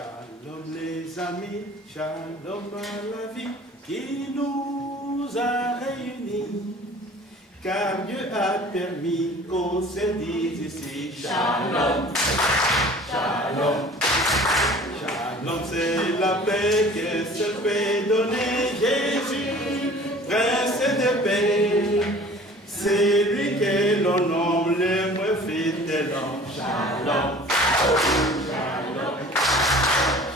Shalom les amis, shalom à la vie qui nous a réunis. Car Dieu a permis qu'on se dise ici Shalom, Shalom. Shalom, c'est la paix que se fait donner Jésus, Prince de paix. C'est lui que l'on nomme le moins fidèle. Shalom, Shalom.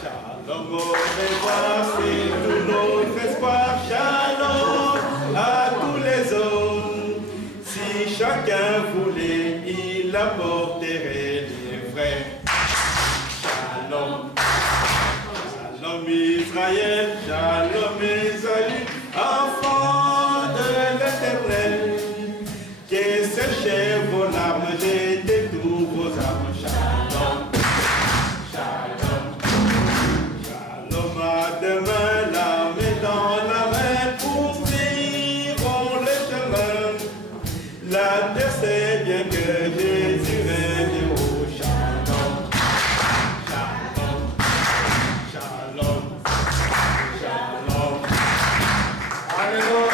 Shalom, au revoir, c'est tout notre espoir. Shalom à tous les hommes. Si chacun voulait, il apporterait les frères. Shalom. Shalom Israël, shalom Esaü, enfants de l'Éternel. Que séchez vos larmes, jetez tous vos âmes. Shalom. Shalom. Shalom à demain, la main dans la main, poursuivrons le chemin. La terre sait bien que Jésus règne au Shalom. Shalom. Shalom. Shalom. Alléluia.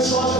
Change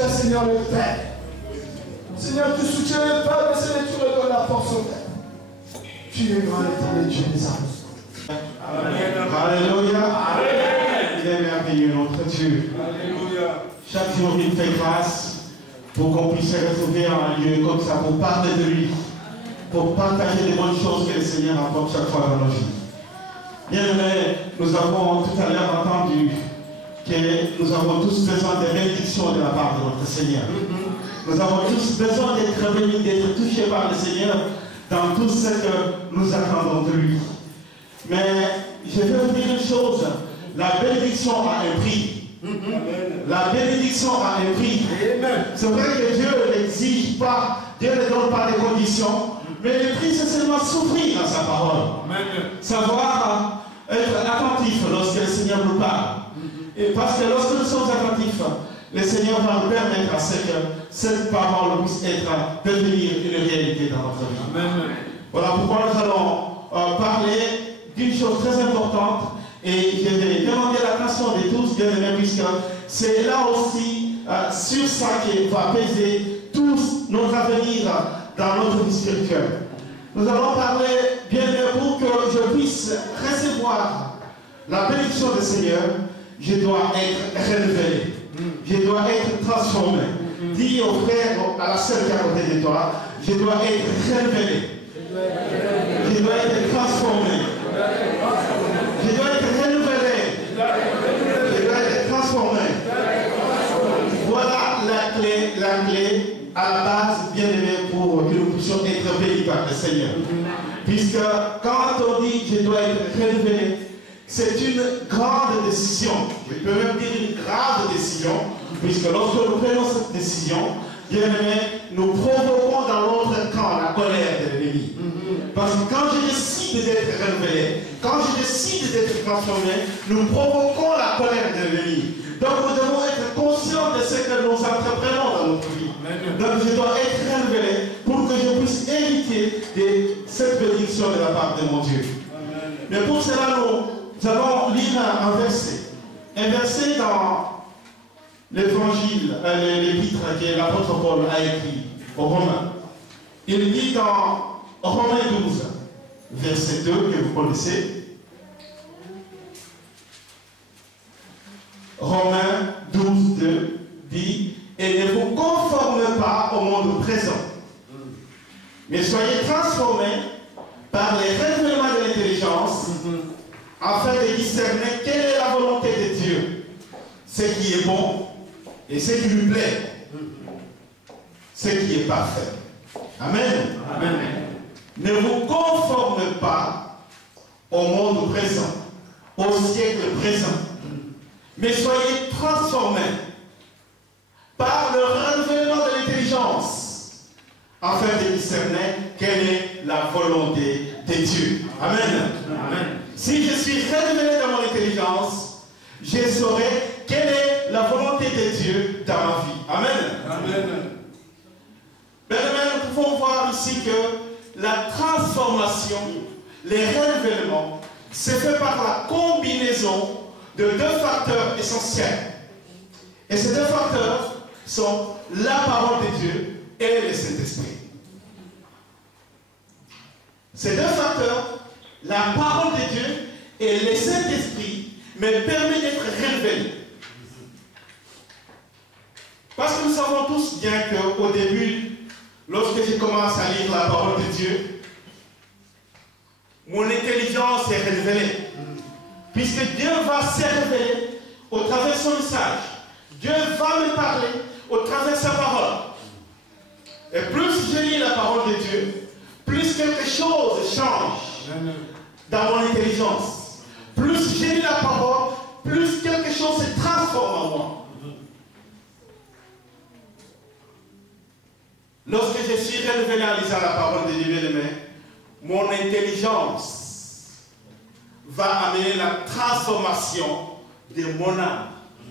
soutiens, Seigneur, le Père. Seigneur, tu soutiens le Père, mais Seigneur, tu redonnes la force au Père. Tu es grand éternel Dieu des armes. Amen. Alléluia. Amen. Il est merveilleux, notre Dieu. Alléluia. Chaque jour, il fait grâce pour qu'on puisse se retrouver en un lieu comme ça, pour parler de lui, pour partager les bonnes choses que le Seigneur apporte chaque fois dans nos vies. Bien aimé, nous avons tout à l'heure entendu que nous avons tous besoin de bénédictions de la part de notre Seigneur. Nous avons tous besoin d'être bénis, d'être touchés par le Seigneur dans tout ce que nous attendons de lui. Mais je veux vous dire une chose, la bénédiction a un prix. La bénédiction a un prix. C'est vrai que Dieu ne l'exige pas, Dieu ne donne pas de conditions, mais le prix c'est seulement souffrir dans sa parole. Savoir être attentif lorsque le Seigneur nous parle. Et parce que lorsque nous sommes attentifs, le Seigneur va nous permettre à ce que cette parole puisse devenir une réalité dans notre vie. Voilà pourquoi nous allons parler d'une chose très importante. Et je vais demander l'attention de tous, bien aimés, puisque c'est là aussi sur ça qui va peser tous notre avenir dans notre vie spirituelle. Nous allons parler, bien aimés, pour que je puisse recevoir la bénédiction du Seigneur, je dois être renouvelé, je dois être transformé. Dis au frère, à la sœur qui est à côté de toi, je dois être renouvelé, je dois être transformé. Je dois être renouvelé. Je dois être transformé. Voilà la clé à la base, bien aimé, pour que nous puissions être bénis par le Seigneur. Puisque quand on dit je dois être renouvelé, c'est une grande décision. Je peux même dire une grave décision. Puisque lorsque nous prenons cette décision, bien aimé, nous provoquons dans l'autre camp la colère de l'ennemi. Parce que quand je décide d'être renouvelé, quand je décide d'être transformé, nous provoquons la colère de l'ennemi. Donc nous devons être conscients de ce que nous entreprenons dans notre vie. Donc je dois être renouvelé pour que je puisse hériter de cette bénédiction de la part de mon Dieu. Mais pour cela, nous allons lire un verset. Un verset dans l'évangile, l'épître que l'apôtre Paul a écrit aux Romains. Il dit dans Romains 12, verset 2, que vous connaissez. Romains 12, 2 dit: et ne vous conformez pas au monde présent, mais soyez transformés par les règlements de l'intelligence, afin de discerner quelle est la volonté de Dieu, ce qui est bon et ce qui lui plaît, ce qui est parfait. Amen. Amen. Ne vous conformez pas au monde présent, au siècle présent, mais soyez transformés par le renouvellement de l'intelligence, afin de discerner quelle est la volonté de Dieu. Amen. Amen. Si je suis renouvelé dans mon intelligence, je saurai quelle est la volonté de Dieu dans ma vie. Amen. Amen. Bien, nous pouvons voir ici que la transformation, les renouvellements, se fait par la combinaison de deux facteurs essentiels. Et ces deux facteurs sont la parole de Dieu et le Saint-Esprit. Ces deux facteurs, la parole de Dieu et le Saint-Esprit, me permettent d'être renouvelé. Parce que nous savons tous bien qu'au début, lorsque je commence à lire la parole de Dieu, mon intelligence est renouvelée. Puisque Dieu va se révéler au travers de son message. Dieu va me parler au travers de sa parole. Et plus je lis la parole de Dieu, plus quelque chose change dans mon intelligence. Plus je lis la parole, plus quelque chose se transforme en moi. Lorsque je suis renouvelé en lisant la parole de Dieu, mon intelligence va amener la transformation de mon âme,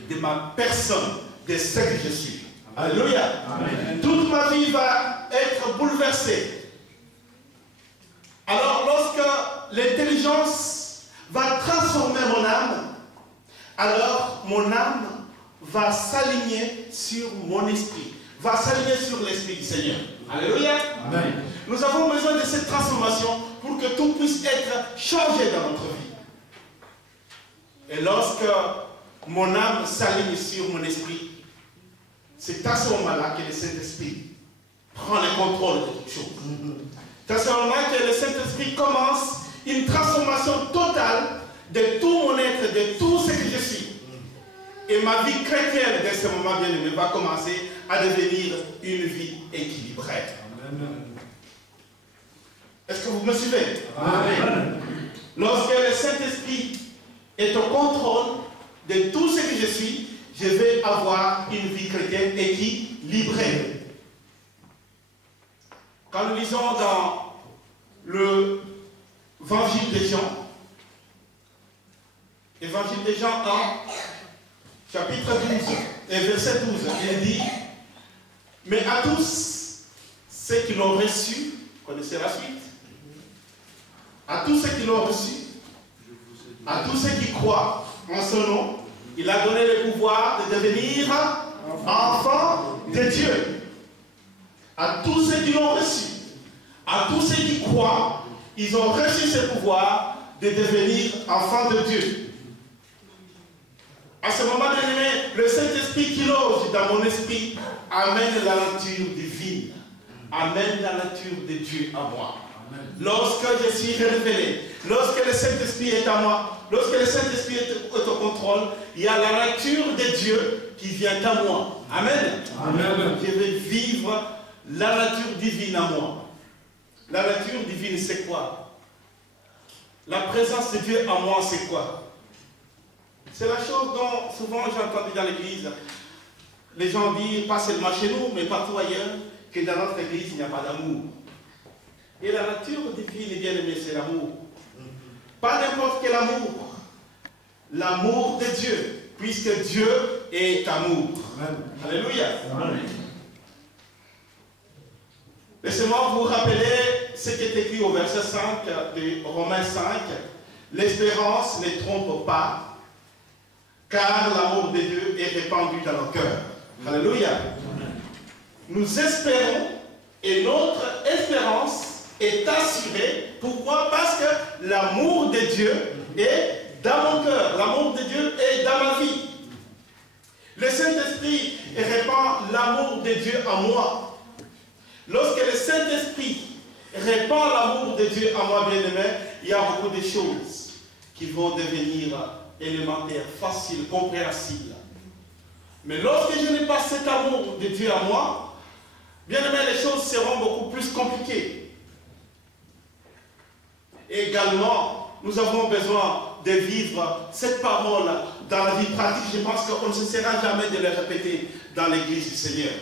de ma personne, de ce que je suis. Alléluia. Amen. Toute ma vie va être bouleversée. Alors lorsque l'intelligence va transformer mon âme, alors mon âme va s'aligner sur mon esprit, va s'aligner sur l'esprit du Seigneur. Alléluia. Amen. Nous avons besoin de cette transformation pour que tout puisse être changé dans notre vie. Et lorsque mon âme s'aligne sur mon esprit, c'est à ce moment-là que le Saint-Esprit prend le contrôle de toute chose. C'est à ce moment-là que le Saint-Esprit commence une transformation totale de tout mon être, de tout ce que je suis. Et ma vie chrétienne, dès ce moment bien-aimé, va commencer à devenir une vie équilibrée. Amen. Est-ce que vous me suivez? Amen. Lorsque le Saint-Esprit est au contrôle de tout ce que je suis, je vais avoir une vie chrétienne équilibrée. Quand nous lisons dans le Évangile de Jean, Évangile de Jean 1, chapitre 12 et verset 12, il dit: mais à tous ceux qui l'ont reçu, connaissez la suite, à tous ceux qui l'ont reçu, à tous ceux qui croient en son nom, il a donné le pouvoir de devenir enfants de Dieu. À tous ceux qui l'ont reçu, à tous ceux qui croient, ils ont reçu ce pouvoir de devenir enfants de Dieu. À ce moment donné, le Saint-Esprit qui loge dans mon esprit amène la nature divine, amène la nature de Dieu à moi. Amen. Lorsque je suis révélé, lorsque le Saint-Esprit est à moi, lorsque le Saint-Esprit est au contrôle, il y a la nature de Dieu qui vient à moi. Amen. Amen. Je vais vivre la nature divine à moi. La nature divine, c'est quoi? La présence de Dieu à moi, c'est quoi? C'est la chose dont souvent j'ai entendu dans l'église. Les gens disent, pas seulement chez nous, mais partout ailleurs, que dans notre église, il n'y a pas d'amour. Et la nature divine, bien aimé, c'est l'amour. Pas n'importe quel amour. L'amour de Dieu, puisque Dieu est amour. Amen. Alléluia. Amen. Laissez-moi vous rappeler ce qui est écrit au verset 5 de Romains 5. L'espérance ne trompe pas, car l'amour de Dieu est répandu dans nos cœurs. Alléluia. Nous espérons et notre espérance est assurée. Pourquoi? Parce que l'amour de Dieu est dans mon cœur. L'amour de Dieu est dans ma vie. Le Saint-Esprit répand l'amour de Dieu en moi. Lorsque le Saint-Esprit répand l'amour de Dieu en moi, bien-aimé, il y a beaucoup de choses qui vont devenir élémentaires, faciles, compréhensibles. Mais lorsque je n'ai pas cet amour de Dieu en moi, bien aimé, les choses seront beaucoup plus compliquées. Et également, nous avons besoin de vivre cette parole dans la vie pratique. Je pense qu'on ne cessera jamais de le répéter dans l'église du Seigneur.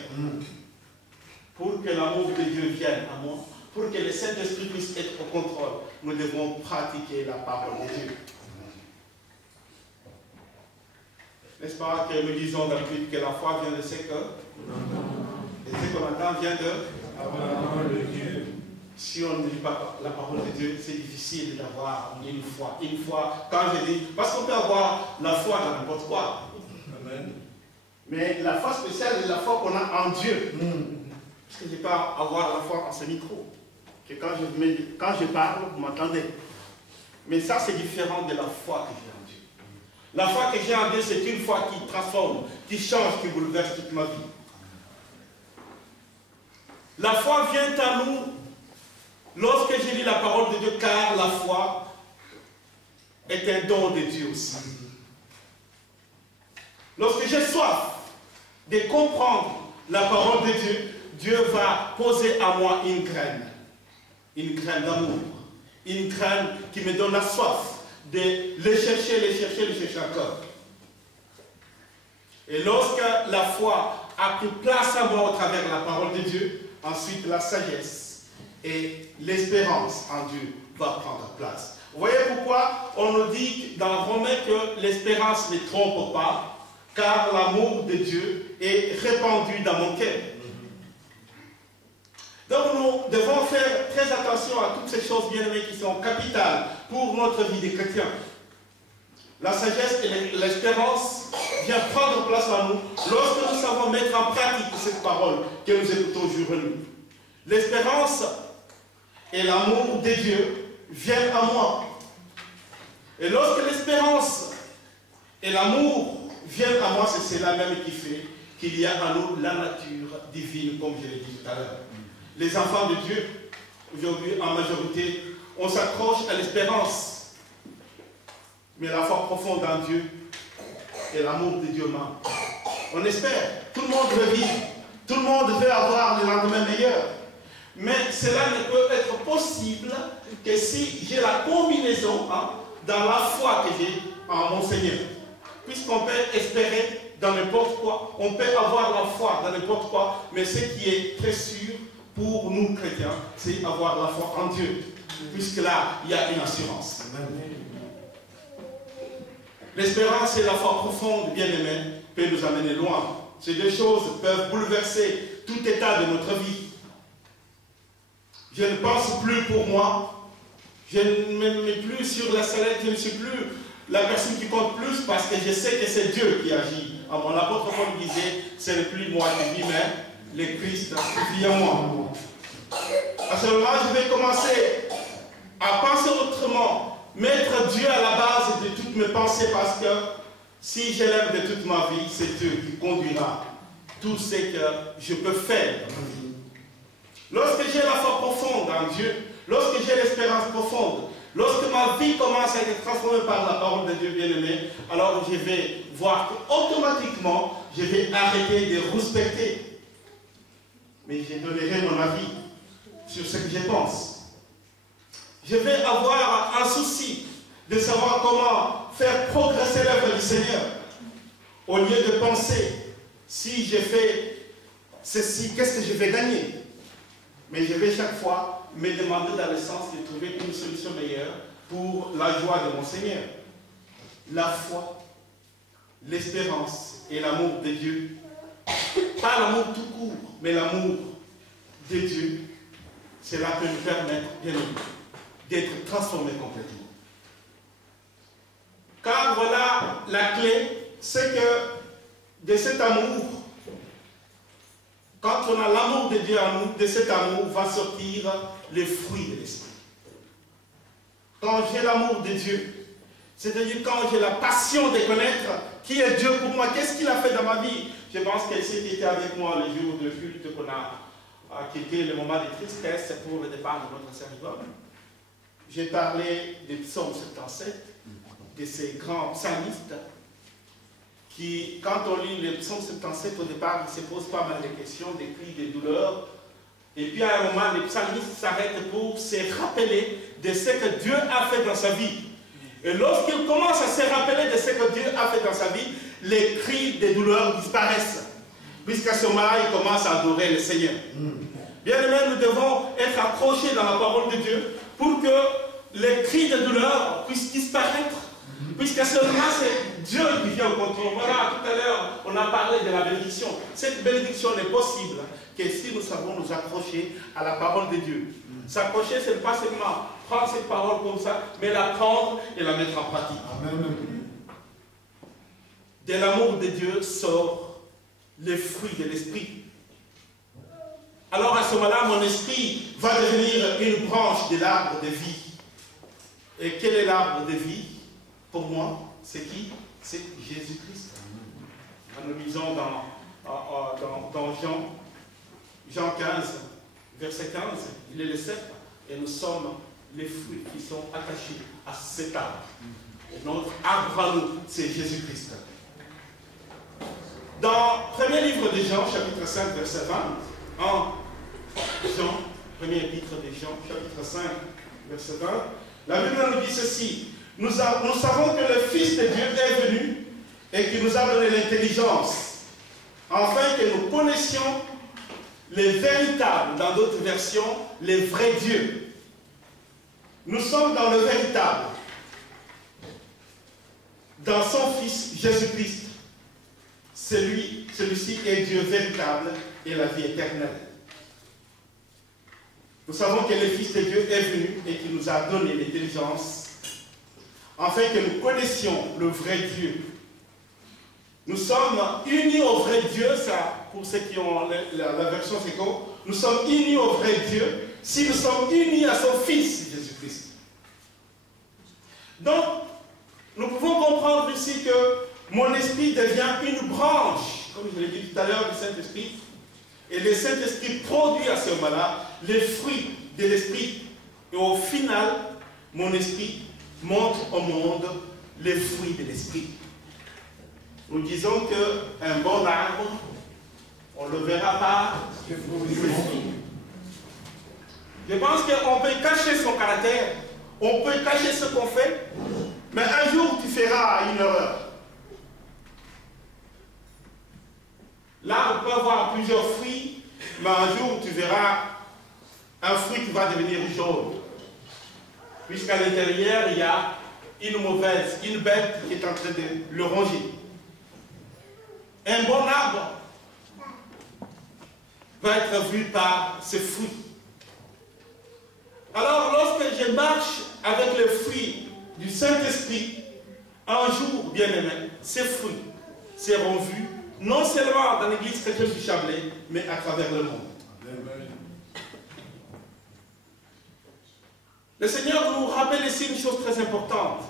Pour que l'amour de Dieu vienne à moi, pour que le Saint-Esprit puisse être au contrôle, nous devons pratiquer la parole de Dieu. N'est-ce pas que nous disons d'habitude que la foi vient de ce que? Et ce qu'on entend vient de? Dieu. Si on ne lit pas la parole de Dieu, c'est difficile d'avoir une foi. Une foi, quand je dis, parce qu'on peut avoir la foi dans n'importe quoi. Amen. Mais la foi spéciale, c'est la foi qu'on a en Dieu. Parce que je ne peux pas avoir la foi en ce micro. Que quand je parle, vous m'entendez. Mais ça, c'est différent de la foi que j'ai en Dieu. La foi que j'ai en Dieu, c'est une foi qui transforme, qui change, qui bouleverse toute ma vie. La foi vient à nous lorsque je lis la parole de Dieu, car la foi est un don de Dieu aussi. Lorsque j'ai soif de comprendre la parole de Dieu, Dieu va poser à moi une graine d'amour, une graine qui me donne la soif de les chercher encore. Et lorsque la foi a pris place à moi au travers de la parole de Dieu, ensuite la sagesse et l'espérance en Dieu va prendre place. Vous voyez pourquoi on nous dit dans Romains que l'espérance ne trompe pas, car l'amour de Dieu est répandu dans mon cœur. Donc nous devons faire très attention à toutes ces choses bien-aimées qui sont capitales pour notre vie de chrétien. La sagesse et l'espérance vient prendre place en nous lorsque nous savons mettre en pratique cette parole que nous écoutons jour et nuit. L'espérance et l'amour de Dieu viennent à moi. Et lorsque l'espérance et l'amour viennent à moi, c'est cela même qui fait qu'il y a en nous la nature divine, comme je l'ai dit tout à l'heure. Les enfants de Dieu, aujourd'hui en majorité, on s'accroche à l'espérance. Mais la foi profonde en Dieu et l'amour de Dieu manque. On espère, tout le monde veut vivre, tout le monde veut avoir le lendemain meilleur. Mais cela ne peut être possible que si j'ai la combinaison dans la foi que j'ai en mon Seigneur. Puisqu'on peut espérer dans n'importe quoi, on peut avoir la foi dans n'importe quoi, mais ce qui est très sûr pour nous chrétiens, c'est avoir la foi en Dieu. Puisque là, il y a une assurance. L'espérance et la foi profonde, bien-aimés, peuvent nous amener loin. Ces deux choses peuvent bouleverser tout état de notre vie. Je ne pense plus pour moi, je ne me mets plus sur la sellette, je ne suis plus la personne qui compte plus parce que je sais que c'est Dieu qui agit. Alors, l'apôtre Paul disait, ce n'est plus moi qui vis, mais le Christ qui vit en moi. À ce moment, je vais commencer à penser autrement, mettre Dieu à la base de toutes mes pensées parce que si je l'aime de toute ma vie, c'est Dieu qui conduira tout ce que je peux faire dans ma vie. Lorsque j'ai la foi profonde en Dieu, lorsque j'ai l'espérance profonde, lorsque ma vie commence à être transformée par la parole de Dieu bien-aimé, alors je vais voir qu'automatiquement, je vais arrêter de respecter. Mais je donnerai mon avis sur ce que je pense. Je vais avoir un souci de savoir comment faire progresser l'œuvre du Seigneur. Au lieu de penser, si je fais ceci, qu'est-ce que je vais gagner? Mais je vais chaque fois me demander dans le sens de trouver une solution meilleure pour la joie de mon Seigneur. La foi, l'espérance et l'amour de Dieu. Pas l'amour tout court, mais l'amour de Dieu. Cela peut nous permettre, bien sûr, d'être transformés complètement. Car voilà la clé, c'est que de cet amour, quand on a l'amour de Dieu en nous, de cet amour va sortir les fruits de l'esprit. Quand j'ai l'amour de Dieu, c'est-à-dire quand j'ai la passion de connaître qui est Dieu pour moi, qu'est-ce qu'il a fait dans ma vie. Je pense qu'elle était avec moi le jour de culte qu'on a quitté le moment de tristesse pour le départ de notre serviteur. J'ai parlé des psaumes 77, de ces grands psalmistes qui, quand on lit les psaumes 77, au départ, ils se posent pas mal de questions, des cris, des douleurs. Et puis à un moment, les psalmistes s'arrêtent pour se rappeler de ce que Dieu a fait dans sa vie. Et lorsqu'ils commencent à se rappeler de ce que Dieu a fait dans sa vie, les cris des douleurs disparaissent. Puisqu'à ce moment-là, ils commencent à adorer le Seigneur. Bien aimé, nous devons être accrochés dans la parole de Dieu pour que les cris de douleur puissent disparaître. Puisqu'à ce moment, c'est Dieu qui vient au contrôle. Voilà, tout à l'heure, on a parlé de la bénédiction. Cette bénédiction n'est possible que si nous savons nous accrocher à la parole de Dieu. S'accrocher, ce n'est pas seulement prendre cette parole comme ça, mais la prendre et la mettre en pratique. Amen. De l'amour de Dieu sort les fruits de l'esprit. Alors à ce moment-là, mon esprit va devenir une branche de l'arbre de vie. Et quel est l'arbre de vie? Pour moi, c'est qui? C'est Jésus-Christ. Nous lisons dans Jean 15, verset 15, il est le cèpe, et nous sommes les fruits qui sont attachés à cet arbre. Et notre arbre à nous, c'est Jésus-Christ. Dans le premier livre de Jean, chapitre 5, verset 20, en Jean, premier épître de Jean, chapitre 5, verset 20, la Bible nous dit ceci: nous savons que le Fils de Dieu est venu et qu'il nous a donné l'intelligence, afin que nous connaissions les véritables, dans d'autres versions, les vrais dieux. Nous sommes dans le véritable, dans son Fils Jésus-Christ. Celui-ci est Dieu véritable et la vie éternelle. Nous savons que le Fils de Dieu est venu et qu'il nous a donné l'intelligence afin que nous connaissions le vrai Dieu. Nous sommes unis au vrai Dieu, ça, pour ceux qui ont la version Seco, nous sommes unis au vrai Dieu si nous sommes unis à son Fils, Jésus-Christ. Donc, nous pouvons comprendre ici que mon esprit devient une branche, comme je l'ai dit tout à l'heure, du Saint-Esprit. Et le Saint-Esprit produit à ce moment-là les fruits de l'Esprit. Et au final, mon esprit montre au monde les fruits de l'Esprit. Nous disons qu'un bon arbre, on le verra par les fruits. Je pense qu'on peut cacher son caractère, on peut cacher ce qu'on fait, mais un jour tu feras une erreur. Là, on peut avoir plusieurs fruits, mais un jour, tu verras un fruit qui va devenir jaune. Puisqu'à l'intérieur, il y a une bête qui est en train de le ronger. Un bon arbre va être vu par ses fruits. Alors, lorsque je marche avec les fruits du Saint-Esprit, un jour, bien-aimé, ces fruits seront vus non seulement dans l'église chrétienne du Chablais, mais à travers le monde. Amen. Le Seigneur nous rappelle ici une chose très importante.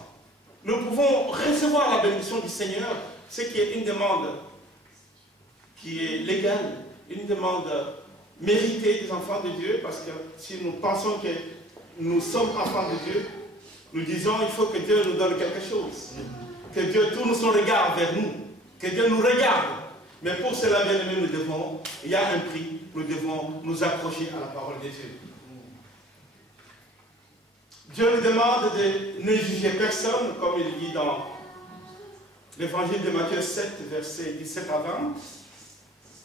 Nous pouvons recevoir la bénédiction du Seigneur, ce qui est une demande qui est légale, une demande méritée des enfants de Dieu, parce que si nous pensons que nous sommes enfants de Dieu, nous disons il faut que Dieu nous donne quelque chose, que Dieu tourne son regard vers nous, que Dieu nous regarde. Mais pour cela, bien aimé, nous devons, il y a un prix, nous devons nous accrocher à la parole de Dieu. Dieu nous demande de ne juger personne, comme il dit dans l'évangile de Matthieu 7, versets 17 à 20.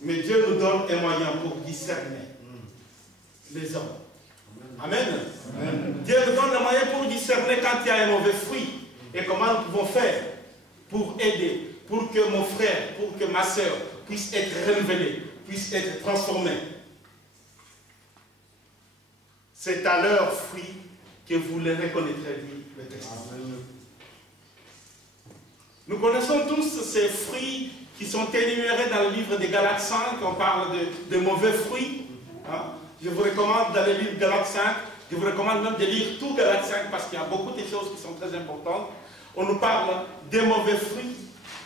Mais Dieu nous donne un moyen pour discerner les hommes. Amen. Amen. Dieu nous donne un moyen pour discerner quand il y a un mauvais fruit. Et comment nous pouvons faire pour aider, pour que mon frère, pour que ma soeur puisse être renouvelée, puisse être transformée. C'est à leurs fruits que vous les reconnaîtrez, dit le texte. Nous connaissons tous ces fruits qui sont énumérés dans le livre des Galates 5, on parle de mauvais fruits. Hein? Je vous recommande d'aller lire Galates 5, je vous recommande même de lire tout Galates 5 parce qu'il y a beaucoup de choses qui sont très importantes. On nous parle des mauvais fruits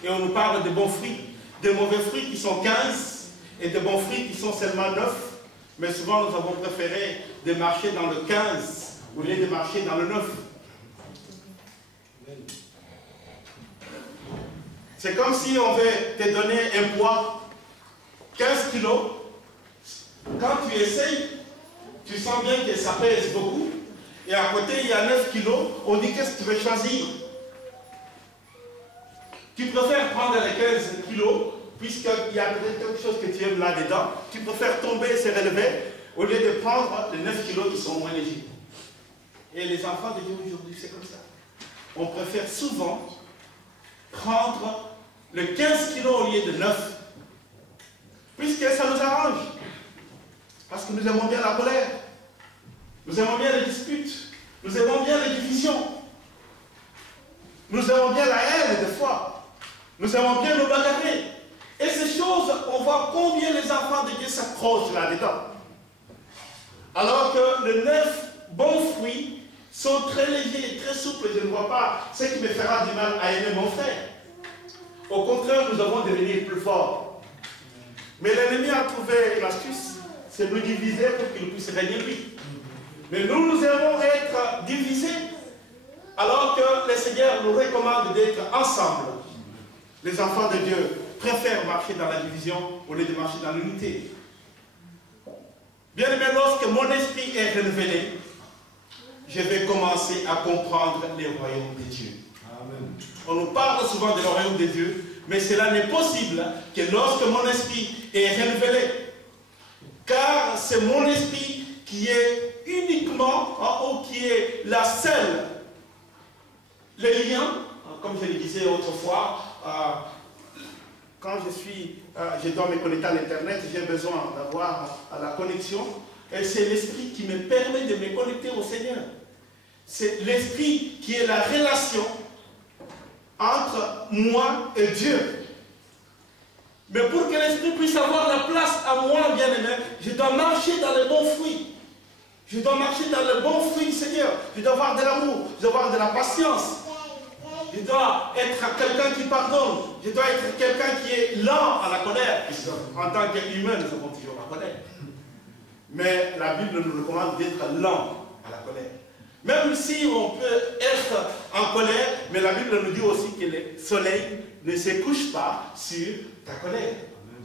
et on nous parle de bons fruits. Des mauvais fruits qui sont 15 et de bons fruits qui sont seulement 9. Mais souvent nous avons préféré de marcher dans le 15 au lieu de marcher dans le 9. C'est comme si on veut te donner un poids, 15 kilos. Quand tu essayes, tu sens bien que ça pèse beaucoup. Et à côté, il y a 9 kilos. On dit qu'est-ce que tu veux choisir? Tu préfères prendre les 15 kilos, puisqu'il y a peut-être quelque chose que tu aimes là-dedans. Tu préfères tomber et se relever, au lieu de prendre les 9 kilos qui sont moins légers. Et les enfants de Dieu aujourd'hui, c'est comme ça. On préfère souvent prendre le 15 kilos au lieu de 9. Puisque ça nous arrange. Parce que nous aimons bien la colère. Nous aimons bien les disputes. Nous aimons bien les divisions. Nous aimons bien la haine des fois. Nous aimons bien nous bagarrer. Et ces choses, on voit combien les enfants de Dieu s'accrochent là-dedans. Alors que les 9 bons fruits sont très légers et très souples. Je ne vois pas ce qui me fera du mal à aimer mon frère. Au contraire, nous devons devenir plus forts. Mais l'ennemi a trouvé l'astuce, c'est nous diviser pour qu'il puisse régner lui. Mais nous aimons être divisés, alors que le Seigneur nous recommande d'être ensemble. Les enfants de Dieu préfèrent marcher dans la division au lieu de marcher dans l'unité. Bien aimé, lorsque mon esprit est renouvelé, je vais commencer à comprendre les royaumes de Dieu. Amen. On nous parle souvent de le royaume de Dieu, mais cela n'est possible que lorsque mon esprit est renouvelé. Car c'est mon esprit qui est uniquement, ou qui est la seule, le lien, comme je le disais autrefois, quand je dois me connecter à l'internet, j'ai besoin d'avoir la connexion, et c'est l'esprit qui me permet de me connecter au Seigneur. C'est l'esprit qui est la relation entre moi et Dieu. Mais pour que l'Esprit puisse avoir la place à moi, bien-aimé, je dois marcher dans les bons fruits. Je dois marcher dans les bons fruits du Seigneur. Je dois avoir de l'amour, je dois avoir de la patience. Je dois être quelqu'un qui pardonne. Je dois être quelqu'un qui est lent à la colère. En tant qu'humain, nous avons toujours la colère. Mais la Bible nous recommande d'être lent à la colère. Même si on peut être en colère, mais la Bible nous dit aussi que le soleil ne se couche pas sur ta colère.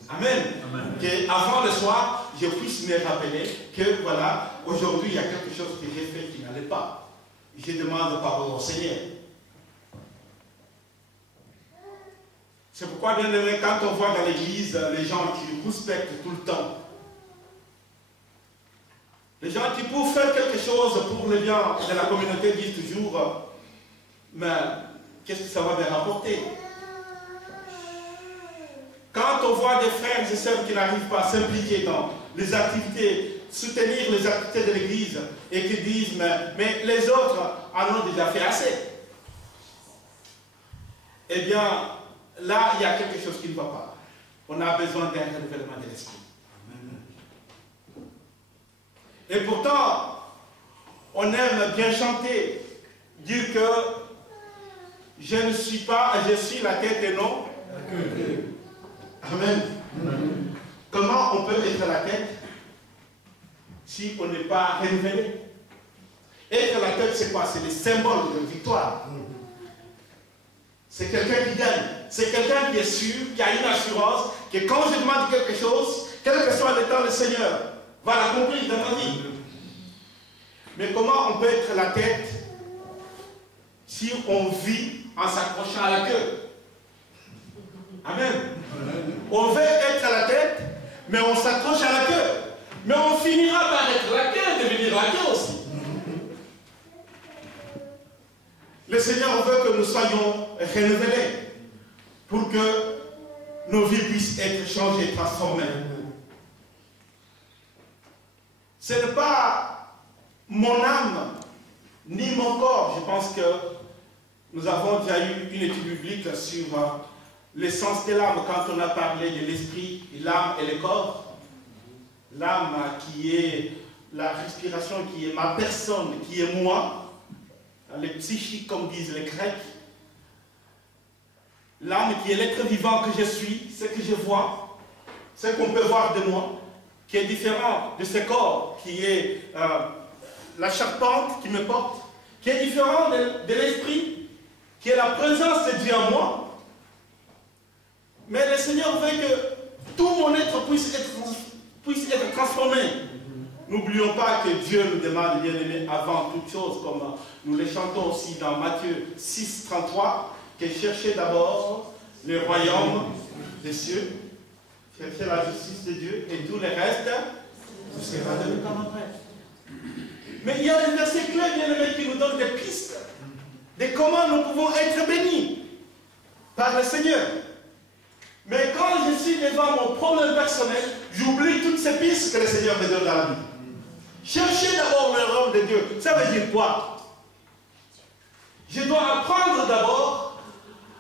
Amen. Amen. Qu'avant le soir, je puisse me rappeler que voilà, aujourd'hui, il y a quelque chose que j'ai fait qui n'allait pas. Je demande pardon au Seigneur. C'est pourquoi, bien aimé, quand on voit dans l'église les gens qui respectent tout le temps, les gens qui, pour faire quelque chose pour le bien de la communauté, disent toujours, mais qu'est-ce que ça va me rapporter? Quand on voit des frères et sœurs qui n'arrivent pas à s'impliquer dans les activités, soutenir les activités de l'église, et qui disent, mais les autres en ont déjà fait assez, eh bien, là, il y a quelque chose qui ne va pas. On a besoin d'un renouvellement de l'esprit. Et pourtant, on aime bien chanter, dire que je ne suis pas, je suis la tête et non la queue. Amen. Amen. Comment on peut être la tête si on n'est pas renouvelé? Être la tête, c'est quoi? C'est le symbole de victoire. C'est quelqu'un qui gagne. C'est quelqu'un qui est sûr, qui a une assurance, que quand je demande quelque chose, quel que soit le temps, le Seigneur va l'accomplir dans ma vie. Mais comment on peut être la tête si on vit en s'accrochant à la queue? Amen. On veut être la tête, mais on s'accroche à la queue. Mais on finira par être la queue, devenir la queue aussi. Le Seigneur veut que nous soyons renouvelés pour que nos vies puissent être changées, transformées. Ce n'est pas mon âme ni mon corps. Je pense que nous avons déjà eu une étude biblique sur l'essence de l'âme quand on a parlé de l'esprit, l'âme et le corps. L'âme qui est la respiration, qui est ma personne, qui est moi. Les psychiques, comme disent les Grecs. L'âme qui est l'être vivant que je suis, ce que je vois, ce qu'on peut voir de moi, qui est différent de ce corps, qui est la charpente qui me porte, qui est différent de l'esprit, qui est la présence de Dieu en moi. Mais le Seigneur veut que tout mon être puisse être transformé. N'oublions pas que Dieu nous demande, bien aimé, avant toute chose, comme nous le chantons aussi dans Matthieu 6, 33, que cherchez d'abord le royaume des cieux, cherchez la justice de Dieu, et tout le reste vous sera donné comme après. Mais il y a des versets clés, bien aimé, qui nous donnent des pistes de comment nous pouvons être bénis par le Seigneur. Mais quand je suis devant mon problème personnel, j'oublie toutes ces pistes que le Seigneur me donne dans la vie. Cherchez d'abord le royaume de Dieu. Ça veut dire quoi? Je dois apprendre d'abord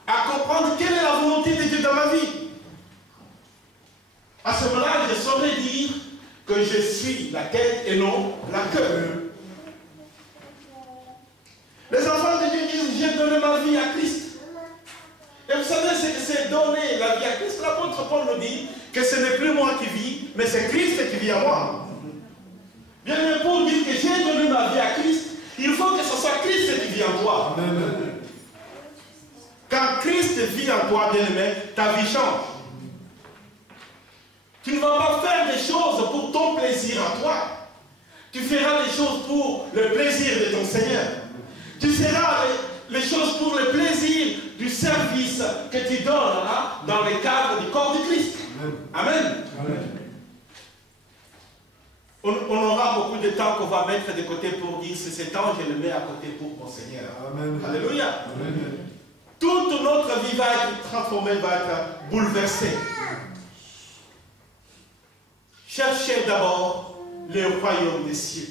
à comprendre quelle est la volonté de Dieu dans ma vie. À ce moment-là, je saurais dire que je suis la tête et non la queue. Les enfants de Dieu disent, j'ai donné ma vie à Christ. Et vous savez ce que c'est donner la vie à Christ? L'apôtre Paul nous dit que ce n'est plus moi qui vis, mais c'est Christ qui vit en moi. Bien aimé, pour dire que j'ai donné ma vie à Christ, il faut que ce soit Christ qui vit en toi. Amen. Quand Christ vit en toi, bien aimé, ta vie change. Tu ne vas pas faire des choses pour ton plaisir à toi. Tu feras des choses pour le plaisir de ton Seigneur. Tu feras les choses pour le plaisir du service que tu donnes dans le cadre du corps de Christ. Amen. Amen. On aura beaucoup de temps qu'on va mettre de côté pour dire, c'est ce temps, je le mets à côté pour mon Seigneur. Amen. Alléluia. Amen. Toute notre vie va être transformée, va être bouleversée. Cherchez d'abord le royaume des cieux.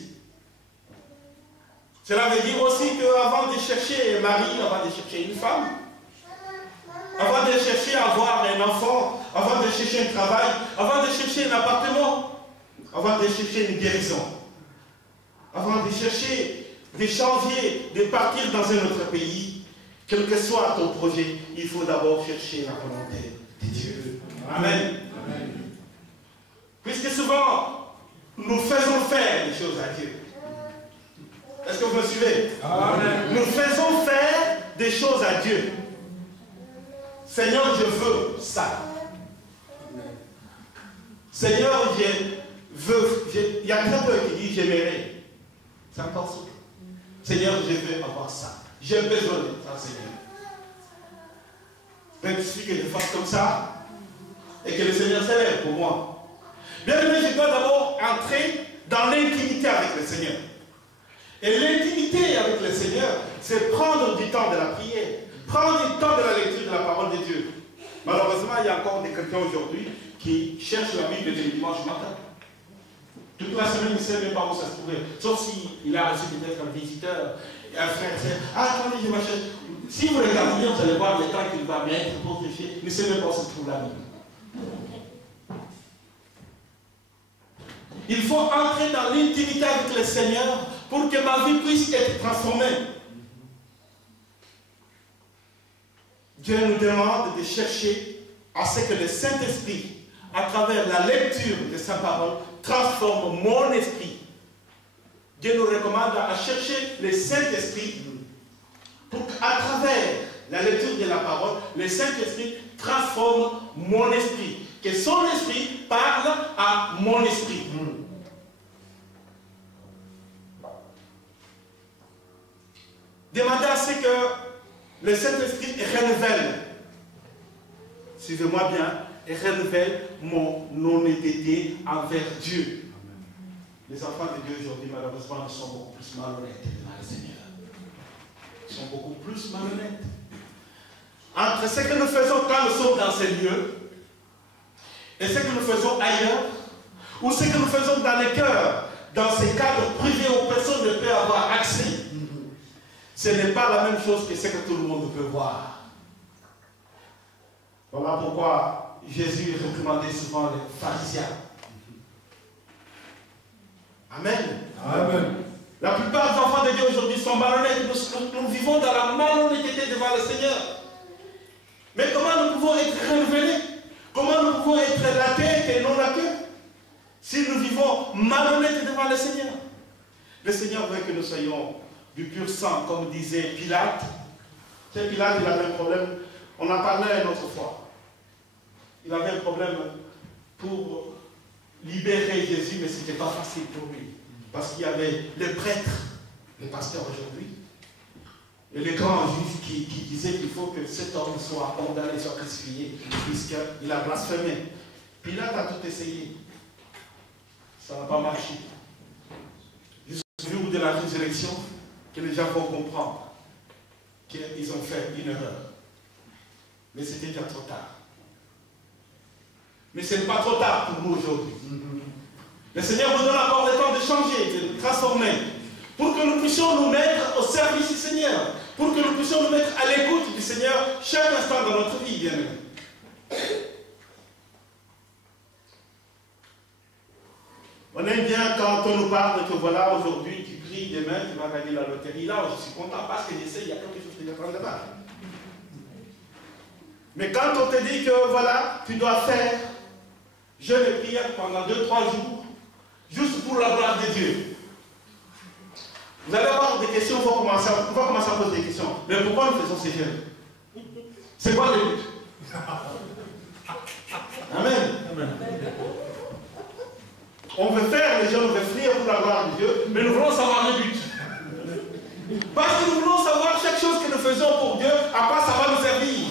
Cela veut dire aussi qu'avant de chercher un mari, avant de chercher une femme, avant de chercher à avoir un enfant, avant de chercher un travail, avant de chercher un appartement, avant de chercher une guérison, avant de chercher de changer, de partir dans un autre pays, quel que soit ton projet, il faut d'abord chercher la volonté de Dieu. Amen. Amen. Puisque souvent, nous faisons faire des choses à Dieu. Est-ce que vous me suivez? Amen. Nous faisons faire des choses à Dieu. Seigneur, je veux ça. Seigneur, je veux. Il y a très peu qui disent j'aimerais. C'est encore ça. Seigneur, je veux avoir ça. J'ai besoin de ça, Seigneur. Mais il suffit que je fasse comme ça et que le Seigneur s'élève pour moi. Bien aimé, je dois d'abord entrer dans l'intimité avec le Seigneur. Et l'intimité avec le Seigneur, c'est prendre du temps de la prière, prendre du temps de la lecture de la parole de Dieu. Malheureusement, il y a encore des chrétiens aujourd'hui qui cherchent la Bible le dimanche matin. Toute la semaine, il ne sait même pas où ça se trouvait. Sauf s'il a reçu peut-être un visiteur, un frère, ah, attendez, je m'achète. Si vous regardez bien, vous allez voir le temps qu'il va mettre pour chercher, il ne sait même pas où se trouve la Bible. Il faut entrer dans l'intimité avec le Seigneur pour que ma vie puisse être transformée. Dieu nous demande de chercher à ce que le Saint-Esprit, à travers la lecture de sa parole, transforme mon esprit. Dieu nous recommande à chercher le Saint-Esprit pour qu'à travers la lecture de la parole, le Saint-Esprit transforme mon esprit. Que son esprit parle à mon esprit. Demandez à ce que le Saint-Esprit renouvelle, suivez-moi bien, et renouvelle mon honnêteté envers Dieu. Les enfants de Dieu aujourd'hui, malheureusement, sont beaucoup plus malhonnêtes dans le Seigneur. Ils sont beaucoup plus malhonnêtes. Entre ce que nous faisons quand nous sommes dans ces lieux, et ce que nous faisons ailleurs, ou ce que nous faisons dans les cœurs, dans ces cadres privés où personne ne peut avoir accès, ce n'est pas la même chose que ce que tout le monde peut voir. Voilà pourquoi Jésus recommandait souvent les pharisiens. Amen. Amen. La plupart des enfants de Dieu aujourd'hui sont malhonnêtes. Nous vivons dans la malhonnêteté devant le Seigneur. Mais comment nous pouvons être renouvelés? Comment nous pouvons être la tête et non la queue? Si nous vivons malhonnêtes devant le Seigneur. Le Seigneur veut que nous soyons du pur sang, comme disait Pilate. C'est Pilate, il avait un problème. On en parlait une autre fois. Il avait un problème pour libérer Jésus, mais ce n'était pas facile pour lui. Parce qu'il y avait les prêtres, les pasteurs aujourd'hui, et les grands juifs qui disaient qu'il faut que cet homme soit condamné, soit crucifié, puisqu'il a blasphémé. Pilate a tout essayé. Ça n'a pas marché. Jusqu'au jour de la résurrection, que les gens vont comprendre qu'ils ont fait une erreur. Mais c'était déjà trop tard. Mais ce n'est pas trop tard pour nous aujourd'hui. Le Seigneur nous donne encore le temps de changer, de transformer, pour que nous puissions nous mettre au service du Seigneur, pour que nous puissions nous mettre à l'écoute du Seigneur chaque instant dans notre vie, bien aimé. On aime bien quand on nous parle que voilà, aujourd'hui tu pries, demain tu vas gagner la loterie. Là, je suis content parce que j'essaie, il y a quelque chose qui me prend là-bas. Mais quand on te dit que voilà, tu dois faire jeûne et prière pendant 2-3 jours, juste pour la gloire de Dieu. Vous allez avoir des questions, on va commencer à poser des questions. Mais pourquoi nous faisons ces jeûnes? C'est quoi le but? Amen. Amen. On veut faire les jeûnes, on veut prier pour la gloire de Dieu, mais nous voulons savoir le but. Parce que nous voulons savoir chaque chose que nous faisons pour Dieu, à quoi ça va nous servir.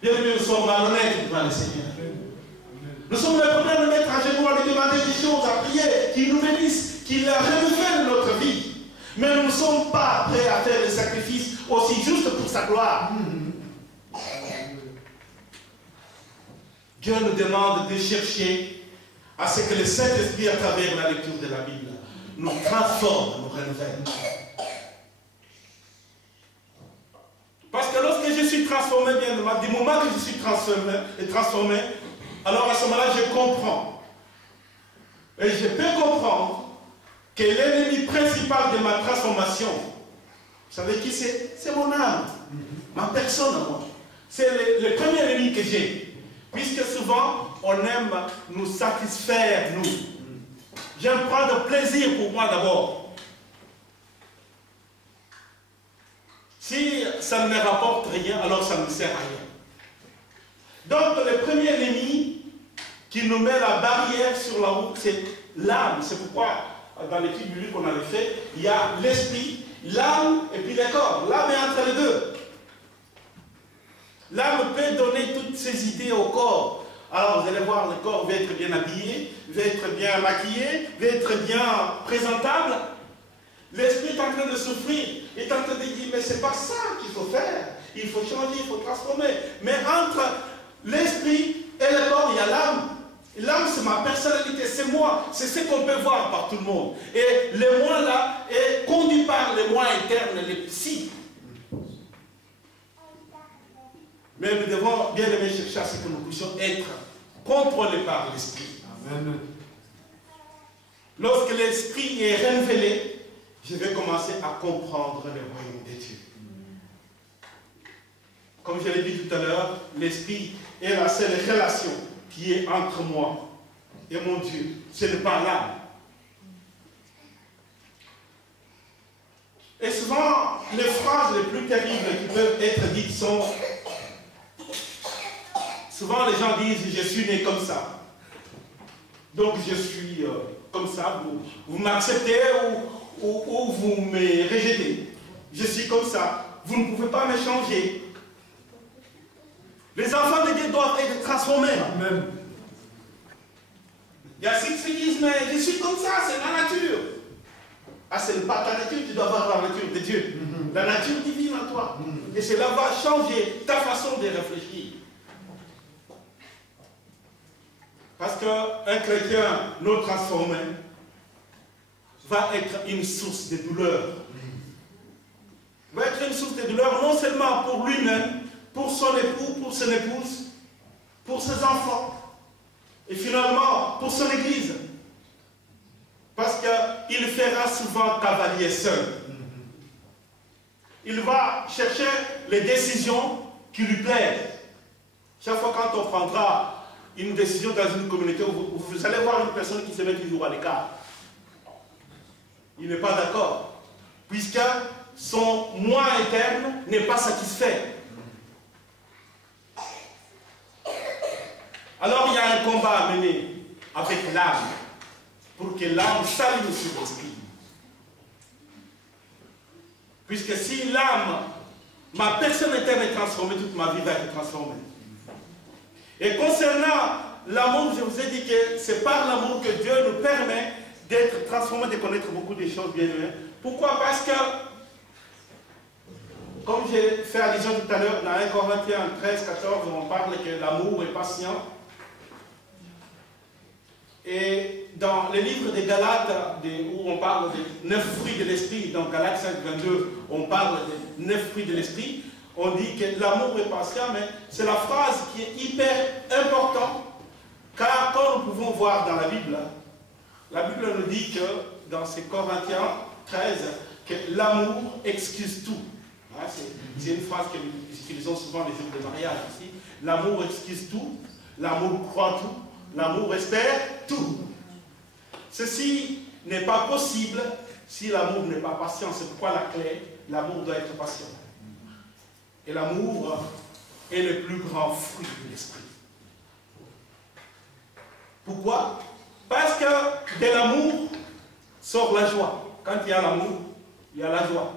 Bien aimé, nous sommes malhonnêtes devant le Seigneur. Nous sommes les premiers à nous mettre à genoux, à lui demander des choses, à prier, qu'il nous bénisse, qu'il renouvelle notre vie. Mais nous ne sommes pas prêts à faire des sacrifices aussi juste pour sa gloire. Dieu nous demande de chercher à ce que le Saint-Esprit, à travers la lecture de la Bible, nous transforme, nous renouvelle. Parce que lorsque je transformé, bien du moment que je suis transformé, alors à ce moment-là, je comprends. Et je peux comprendre que l'ennemi principal de ma transformation, vous savez qui c'est? C'est mon âme, ma personne à moi. C'est le premier ennemi que j'ai. Puisque souvent, on aime nous satisfaire, nous. J'aime prendre plaisir pour moi d'abord. Si ça ne me rapporte rien, alors ça ne me sert à rien. Donc, le premier ennemi qui nous met la barrière sur la route, c'est l'âme. C'est pourquoi, dans l'étude biblique qu'on avait fait, il y a l'esprit, l'âme et puis le corps. L'âme est entre les deux. L'âme peut donner toutes ses idées au corps. Alors, vous allez voir, le corps va être bien habillé, va être bien maquillé, va être bien présentable. L'esprit est en train de souffrir, est en train de dire, mais c'est pas ça qu'il faut faire. Il faut changer, il faut transformer. Mais entre l'esprit et le corps, il y a l'âme. L'âme, c'est ma personnalité, c'est moi. C'est ce qu'on peut voir par tout le monde. Et le moi là est conduit par les moi internes, les psy. Mais nous devons bien aimer chercher à ce que nous puissions être contrôlés par l'esprit. Amen. Lorsque l'esprit est révélé, je vais commencer à comprendre le royaume de Dieu. Comme je l'ai dit tout à l'heure, l'esprit est la seule relation qui est entre moi et mon Dieu. Ce n'est pas l'âme. Et souvent, les phrases les plus terribles qui peuvent être dites sont... Souvent, les gens disent, je suis né comme ça. Donc, je suis comme ça. Vous m'acceptez ou vous me rejetez. Je suis comme ça. Vous ne pouvez pas me changer. Les enfants de Dieu doivent être transformés. Amen. Il y a ceux qui disent, mais je suis comme ça, c'est la nature. Ah, ce n'est pas ta nature, tu dois avoir la nature de Dieu. La nature divine en toi. Et cela va changer ta façon de réfléchir. Parce qu'un chrétien non transformé va être une source de douleur. Va être une source de douleur non seulement pour lui-même, pour son époux, pour son épouse, pour ses enfants, et finalement pour son église. Parce qu'il fera souvent cavalier seul. Il va chercher les décisions qui lui plaisent. Chaque fois quand on prendra une décision dans une communauté, vous allez voir une personne qui se met toujours à l'écart. Il n'est pas d'accord. Puisque son moi interne n'est pas satisfait. Alors il y a un combat à mener avec l'âme pour que l'âme s'aligne sur l'esprit. Puisque si l'âme, ma personne interne est transformée, toute ma vie va être transformée. Et concernant l'amour, je vous ai dit que c'est par l'amour que Dieu nous permet d'être transformés, de connaître beaucoup de choses bien aimées. Pourquoi? Parce que, comme j'ai fait allusion tout à l'heure, dans 1 Corinthiens 13, 14, on parle que l'amour est patient. Et dans les livres des Galates, où on parle des 9 fruits de l'esprit, dans Galates 5, 22, on parle des 9 fruits de l'esprit, on dit que l'amour est patient, mais c'est la phrase qui est hyper importante, car comme nous pouvons voir dans la Bible nous dit que dans ces Corinthiens 13, que l'amour excuse tout. Hein, c'est une phrase que nous utilisons souvent les jours de mariage ici. L'amour excuse tout, l'amour croit tout, l'amour espère tout. Ceci n'est pas possible si l'amour n'est pas patient. C'est pourquoi la clé, l'amour doit être patient. Et l'amour est le plus grand fruit de l'esprit. Pourquoi? Parce que de l'amour sort la joie. Quand il y a l'amour, il y a la joie.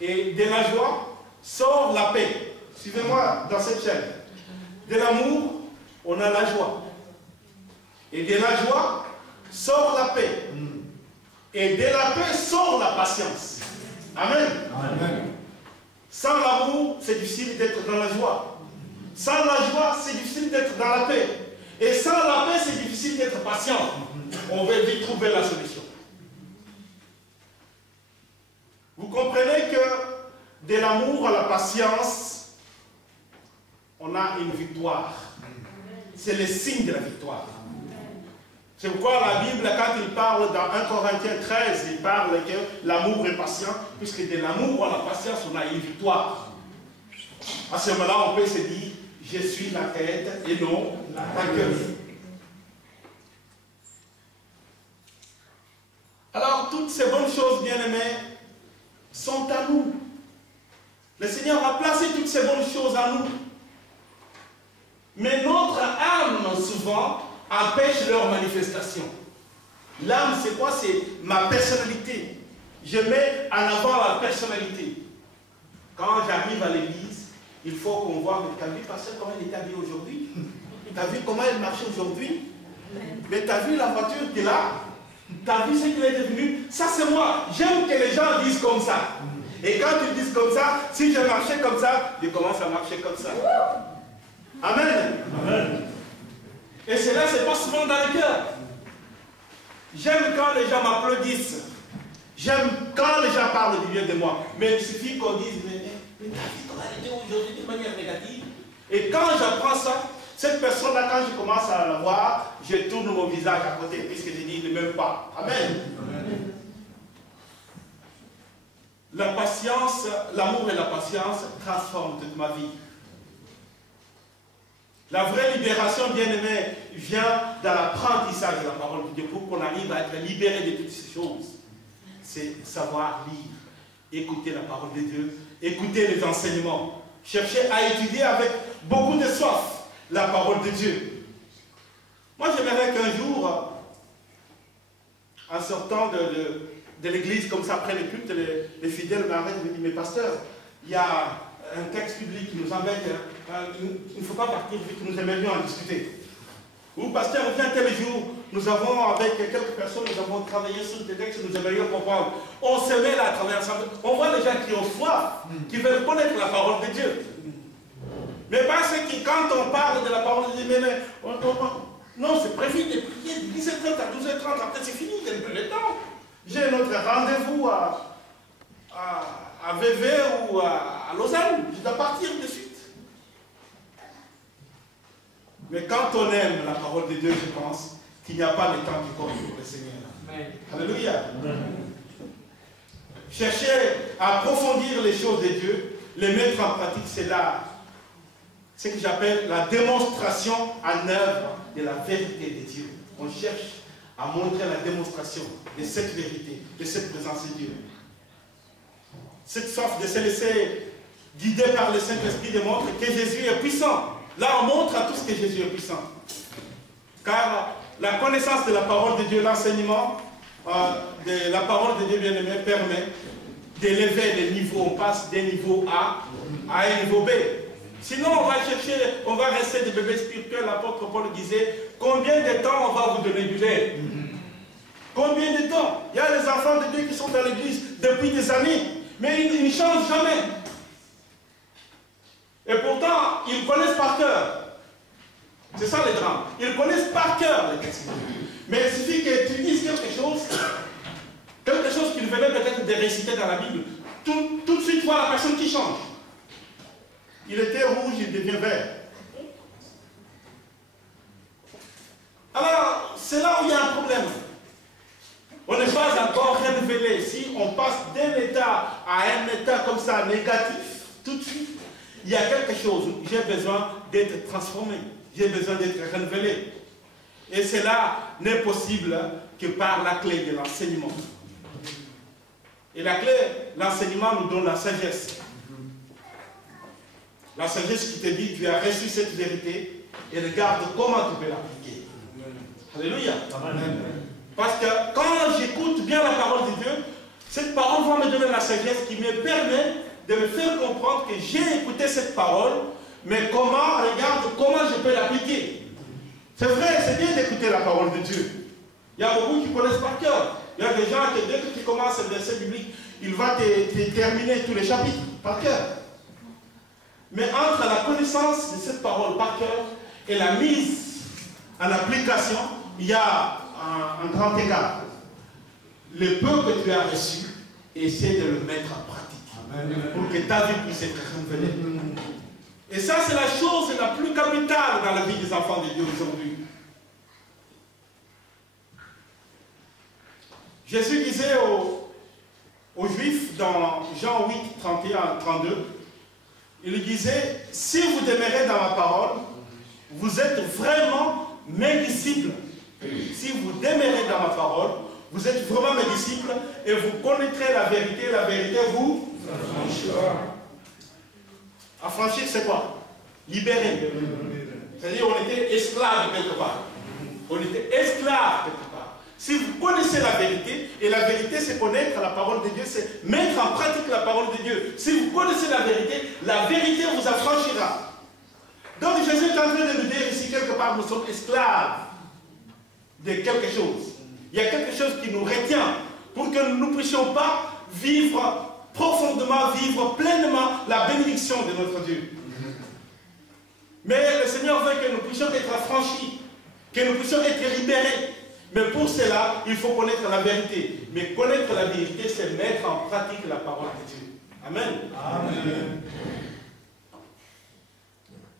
Et de la joie sort la paix. Suivez-moi dans cette chaîne. De l'amour, on a la joie. Et de la joie sort la paix. Et de la paix sort la patience. Amen. Amen. Sans l'amour, c'est difficile d'être dans la joie. Sans la joie, c'est difficile d'être dans la paix. Et sans la paix, c'est difficile d'être patient. On va vite trouver la solution. Vous comprenez que de l'amour à la patience, a une victoire. C'est le signe de la victoire. C'est pourquoi la Bible, quand il parle dans 1 Corinthiens 13, il parle que l'amour est patient, puisque de l'amour à la patience, on a une victoire. À ce moment-là, on peut se dire, je suis la tête et non la queue. Alors, toutes ces bonnes choses, bien-aimés, sont à nous. Le Seigneur a placé toutes ces bonnes choses à nous. Mais notre âme, souvent, empêche leur manifestation. L'âme, c'est quoi? C'est ma personnalité. Je mets en avant la personnalité. Quand j'arrive à l'église, il faut qu'on voit, mais t'as vu, pasteur, comment il est habillé aujourd'hui? T'as vu comment il marche aujourd'hui? Mais t'as vu la voiture qui est là? T'as vu ce qu'il est devenu? Ça, c'est moi. J'aime que les gens disent comme ça. Et quand ils disent comme ça, si je marchais comme ça, je commence à marcher comme ça. Amen. Amen. Et cela se passe souvent dans le cœur. J'aime quand les gens m'applaudissent. J'aime quand les gens parlent du bien de moi. Mais il suffit qu'on dise, mais t'as vu comment elle était aujourd'hui de manière négative? Et quand j'apprends ça, cette personne-là, quand je commence à la voir, je tourne mon visage à côté, puisque je dis, ne m'aime pas. Amen. Amen. La patience, l'amour et la patience transforment toute ma vie. La vraie libération, bien-aimée, vient dans l'apprentissage de la parole de Dieu pour qu'on arrive à être libéré de toutes ces choses. C'est savoir lire, écouter la parole de Dieu, écouter les enseignements, chercher à étudier avec beaucoup de soif la parole de Dieu. Moi, j'aimerais qu'un jour, en sortant de l'église, comme ça, après le culte, les fidèles m'arrêtent et me disent, mais pasteur, il y a un texte public qui nous embête, il ne faut pas partir vite, nous aimerions en discuter. Ou pasteur, viens tel jour, nous avons, avec quelques personnes, nous avons travaillé sur des textes, nous aimerions comprendre. On se met là à travailler ensemble. On voit des gens qui ont soif, qui veulent connaître la parole de Dieu. Mais parce que quand on parle de la parole de Dieu, non, c'est prévu de prier de 17h à 12h30, après c'est fini, il n'y a plus le temps. J'ai notre rendez-vous à VV ou à Lausanne, je dois partir de suite. Mais quand on aime la parole de Dieu, je pense qu'il n'y a pas de temps qui compte pour le Seigneur. Amen. Alléluia. Amen. Chercher à approfondir les choses de Dieu, les mettre en pratique, c'est là ce que j'appelle la démonstration en œuvre de la vérité de Dieu. On cherche à montrer la démonstration de cette vérité, de cette présence de Dieu. Cette soif de se laisser guider par le Saint-Esprit démontre que Jésus est puissant. Là, on montre à tous que Jésus est puissant. Car la connaissance de la parole de Dieu, l'enseignement de la parole de Dieu bien-aimé permet d'élever les niveaux. On passe des niveaux A à un niveau B. Sinon, on va chercher, on va rester des bébés spirituels. L'apôtre Paul disait, combien de temps on va vous donner du lait? Combien de temps? Il y a les enfants de Dieu qui sont dans l'église depuis des années, mais ils ne changent jamais. Et pourtant, ils connaissent par cœur. C'est ça le drame. Ils connaissent par cœur les textes. Mais il suffit que tu dises quelque chose qu'ils venaient peut-être de réciter dans la Bible. Tout de suite, tu vois la personne qui change. Il était rouge, il devient vert. Alors, c'est là où il y a un problème. On n'est pas encore révélé. Si on passe d'un état à un état comme ça, négatif, tout de suite, il y a quelque chose. J'ai besoin d'être transformé. J'ai besoin d'être révélé. Et cela n'est possible que par la clé de l'enseignement. Et la clé, l'enseignement nous donne la sagesse. La sagesse qui te dit, tu as reçu cette vérité et regarde comment tu peux l'appliquer. Alléluia. Amen. Parce que quand j'écoute bien la parole de Dieu, cette parole va me donner la sagesse qui me permet de me faire comprendre que j'ai écouté cette parole, mais regarde comment je peux l'appliquer. C'est vrai, c'est bien d'écouter la parole de Dieu. Il y a beaucoup qui connaissent par cœur. Il y a des gens qui, dès que tu commences le verset biblique, il va te terminer tous les chapitres par cœur. Mais entre la connaissance de cette parole par cœur et la mise en application, il y a un grand écart. Le peu que tu as reçu, essaie de le mettre en pratique. Amen. Pour que ta vie puisse être révélée. Et ça, c'est la chose la plus capitale dans la vie des enfants de Dieu aujourd'hui. Jésus disait aux Juifs dans Jean 8, 31 à 32, il disait, si vous demeurez dans ma parole, vous êtes vraiment mes disciples. Si vous demeurez dans ma parole, vous êtes vraiment mes disciples et vous connaîtrez la vérité vous affranchira. Affranchir, c'est quoi? Libérer. C'est-à-dire on était esclaves quelque part. On était esclaves quelque part. Si vous connaissez la vérité, et la vérité c'est connaître la parole de Dieu, c'est mettre en pratique la parole de Dieu. Si vous connaissez la vérité vous affranchira. Donc Jésus est en train de nous dire ici quelque part, nous sommes esclaves de quelque chose. Il y a quelque chose qui nous retient pour que nous ne puissions pas vivre profondément, vivre pleinement la bénédiction de notre Dieu. Mais le Seigneur veut que nous puissions être affranchis, que nous puissions être libérés. Mais pour cela, il faut connaître la vérité. Mais connaître la vérité, c'est mettre en pratique la parole de Dieu. Amen. Amen.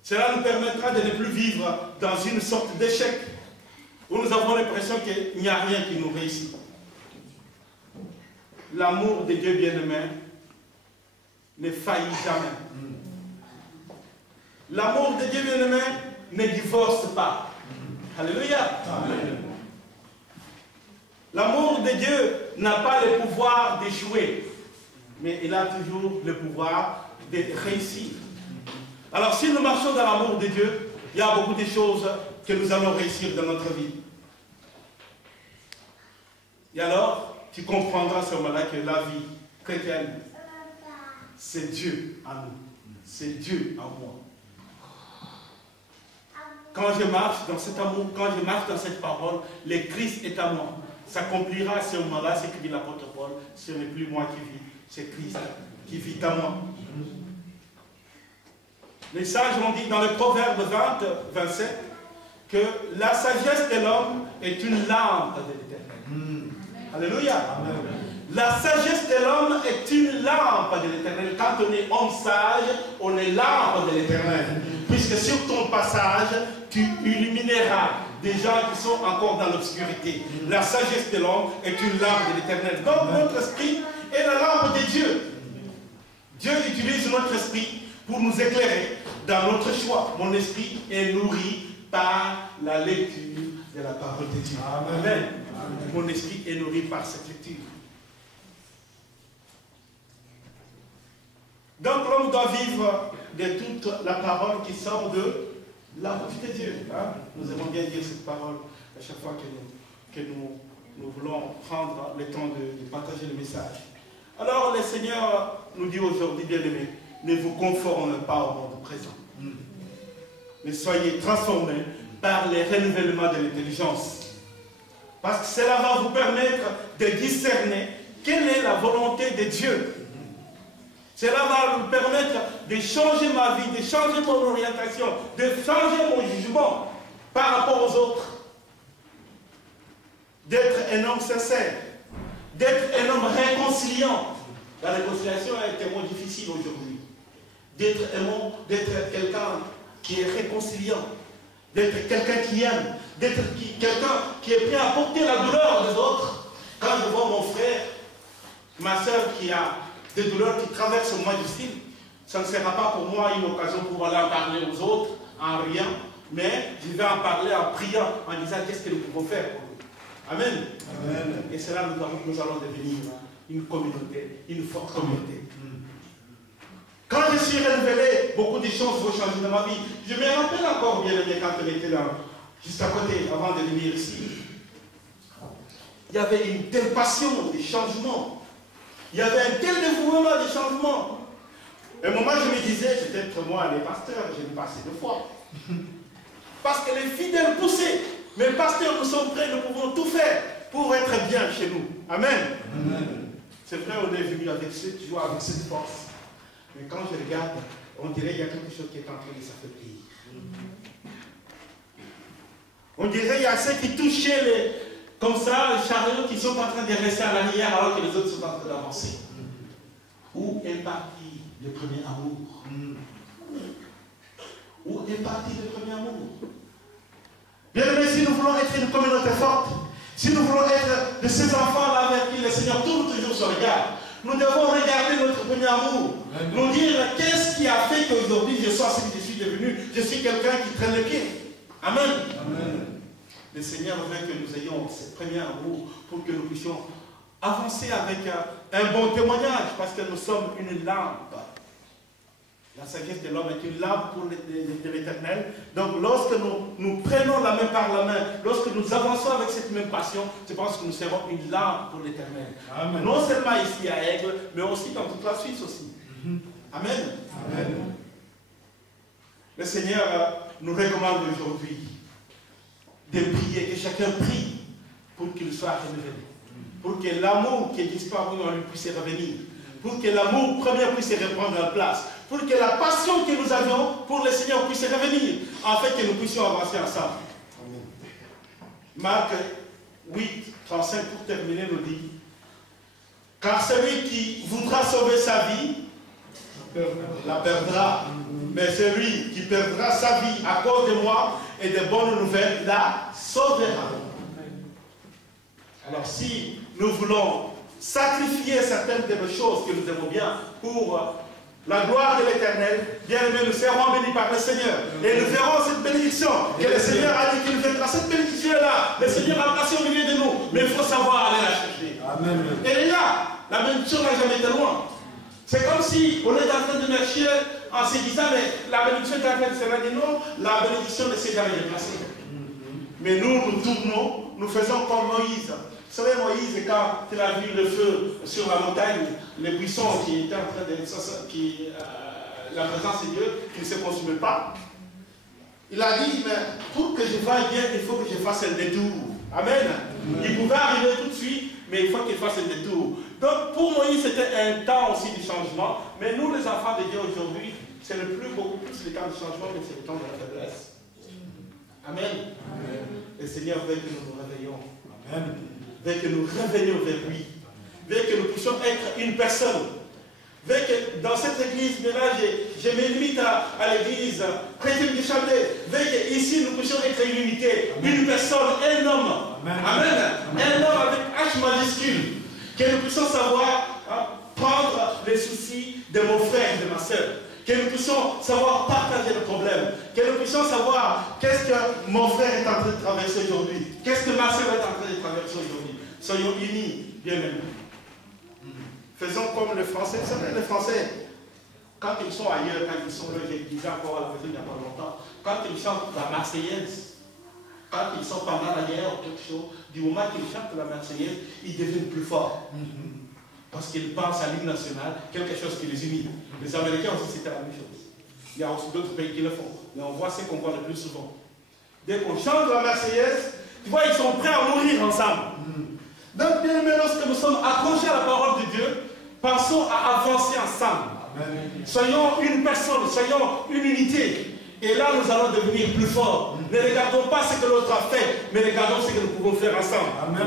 Cela nous permettra de ne plus vivre dans une sorte d'échec où nous avons l'impression qu'il n'y a rien qui nous réussit. L'amour de Dieu bien-aimé ne faillit jamais. L'amour de Dieu bien-aimé ne divorce pas. Alléluia. Amen. L'amour de Dieu n'a pas le pouvoir d'échouer, mais il a toujours le pouvoir de réussir. Alors si nous marchons dans l'amour de Dieu, il y a beaucoup de choses que nous allons réussir dans notre vie. Et alors, tu comprendras à ce moment-là que la vie chrétienne, c'est Dieu en nous. C'est Dieu en moi. Quand je marche dans cet amour, quand je marche dans cette parole, le Christ est à moi. S'accomplira à ce moment-là, ce que dit l'apôtre Paul, ce n'est plus moi qui vis, c'est Christ qui vit à moi. Les sages ont dit dans le Proverbe 20, 27, que la sagesse de l'homme est une lampe de l'Éternel. Alléluia. Amen. La sagesse de l'homme est une lampe de l'Éternel. Quand on est homme sage, on est lampe de l'Éternel. Puisque sur ton passage, tu illumineras des gens qui sont encore dans l'obscurité. La sagesse de l'homme est une lampe de l'Éternel. Donc notre esprit est la lampe de Dieu. Dieu utilise notre esprit pour nous éclairer dans notre choix. Mon esprit est nourri par la lecture de la parole de Dieu. Amen. Amen. Mon esprit est nourri par cette lecture. Donc l'homme doit vivre de toute la parole qui sort de la bouche de Dieu. Hein? Nous aimons bien dire cette parole à chaque fois que nous voulons prendre le temps de partager le message. Alors le Seigneur nous dit aujourd'hui, bien-aimés, ne vous conformez pas au monde présent. Mais soyez transformés par les renouvellements de l'intelligence. Parce que cela va vous permettre de discerner quelle est la volonté de Dieu. Cela va nous permettre de changer ma vie, de changer mon orientation, de changer mon jugement par rapport aux autres. D'être un homme sincère, d'être un homme réconciliant. La réconciliation est tellement difficile aujourd'hui. D'être quelqu'un qui est réconciliant, d'être quelqu'un qui aime, d'être quelqu'un qui est prêt à porter la douleur des autres. Quand je vois mon frère, ma soeur qui a des douleurs qui traversent le moment difficile, ça ne sera pas pour moi une occasion pour aller en parler aux autres en riant, mais je vais en parler en priant, en disant qu'est-ce que nous pouvons faire pour nous. Amen. Amen. Et c'est là que nous allons devenir une communauté, une forte communauté. Quand je suis renouvelé, beaucoup de choses vont changer dans ma vie. Je me rappelle encore bien quand on était là, juste à côté, avant de venir ici. Il y avait une telle passion des changements. Il y avait un tel dévouement des changements. À un moment, je me disais, c'est peut-être moi, les pasteurs, j'ai pas assez de foi. Parce que les fidèles poussaient. Mais pasteurs, nous sommes prêts, nous pouvons tout faire pour être bien chez nous. Amen. Amen. C'est vrai, on est venu avec cette joie, avec cette force. Mais quand je regarde, on dirait qu'il y a quelque chose qui est en train de s'affaiblir. On dirait qu'il y a ceux qui touchaient comme ça, les chariots qui sont en train de rester à l'arrière alors que les autres sont en train d'avancer. Où est parti le premier amour? Où est parti le premier amour? Bien aimé, si nous voulons être une communauté forte, si nous voulons être de ces enfants-là vers qui le Seigneur tourne toujours son regard, nous devons regarder notre premier amour. Amen. Nous dire qu'est-ce qui a fait qu'aujourd'hui je sois ce que je suis devenu. Je suis quelqu'un qui traîne le pied. Amen. Amen. Le Seigneur veut que nous ayons ce premier amour pour que nous puissions avancer avec un bon témoignage, parce que nous sommes une lampe. La sagesse de l'homme est une lampe pour l'Éternel. Donc lorsque nous prenons la main par la main, lorsque nous avançons avec cette même passion, je pense que nous serons une lampe pour l'Éternel. Non seulement ici à Aigle, mais aussi dans toute la Suisse aussi. Amen. Amen. Le Seigneur nous recommande aujourd'hui de prier, que chacun prie pour qu'il soit révélé. Pour que l'amour qui est disparu en lui puisse revenir. Pour que l'amour premier puisse reprendre la place. Pour que la passion que nous avions pour le Seigneur puisse revenir, en fait que nous puissions avancer ensemble. Amen. Marc 8, 35 pour terminer nous dit, car celui qui voudra sauver sa vie, la perdra. Mais celui qui perdra sa vie à cause de moi et des bonnes nouvelles, la sauvera. Alors si nous voulons sacrifier certaines de nos choses que nous aimons bien pour la gloire de l'Éternel, bien aimés, nous serons bénis par le Seigneur. Et nous verrons cette bénédiction que le Seigneur a dit qu'il nous viendra. Cette bénédiction-là, le Seigneur a placé au milieu de nous. Mais il faut savoir aller la chercher. Amen. Elle est là. La bénédiction n'a jamais été loin. C'est comme si on est en train de marcher en se disant, mais la bénédiction est en train de se rendre. Non, la bénédiction ne s'est jamais déplacée. Mais nous tournons, nous faisons comme Moïse. Vous savez, Moïse, quand il a vu le feu sur la montagne, les buissons qui étaient en train de... la présence de Dieu, qui ne se consument pas, il a dit, mais pour que je vaille bien, il faut que je fasse un détour. Amen. Il pouvait arriver tout de suite, mais il faut qu'il fasse un détour. Donc, pour Moïse, c'était un temps aussi du changement. Mais nous, les enfants de Dieu aujourd'hui, c'est beaucoup plus le temps du changement, mais c'est le temps de la faiblesse. Amen. Amen. Le Seigneur veut que nous nous réveillons. Amen. Veut que nous revenions vers lui. Veut que nous puissions être une personne. Veut que dans cette église, maintenant, je me limite à l'église chrétienne du Chablais. Veut qu'ici, nous puissions être une unité. Amen. Une personne, un homme. Amen. Amen. Un homme avec H majuscule. Que nous puissions savoir prendre les soucis de mon frère et de ma soeur. Que nous puissions savoir partager le problème. Que nous puissions savoir qu'est-ce que mon frère est en train de traverser aujourd'hui. Qu'est-ce que ma soeur est en train de traverser aujourd'hui. Soyons unis, bien aimés. Faisons comme les Français. Vous savez, les Français, quand ils sont ailleurs, quand ils sont là, je disais encore à la maison il n'y a pas longtemps, quand ils chantent la Marseillaise, quand ils sont pendant la guerre ou quelque chose, du moment qu'ils chantent la Marseillaise, ils deviennent plus forts. Parce qu'ils pensent à l'hymne national, quelque chose qui les unit. Les Américains aussi, c'était la même chose. Il y a aussi d'autres pays qui le font. Mais on voit ce qu'on voit le plus souvent. Dès qu'on chante la Marseillaise, tu vois, ils sont prêts à mourir ensemble. Donc, bien aimé, lorsque nous sommes accrochés à la parole de Dieu, pensons à avancer ensemble. Amen. Soyons une personne, soyons une unité. Et là, nous allons devenir plus forts. Ne regardons pas ce que l'autre a fait, mais regardons ce que nous pouvons faire ensemble. Amen.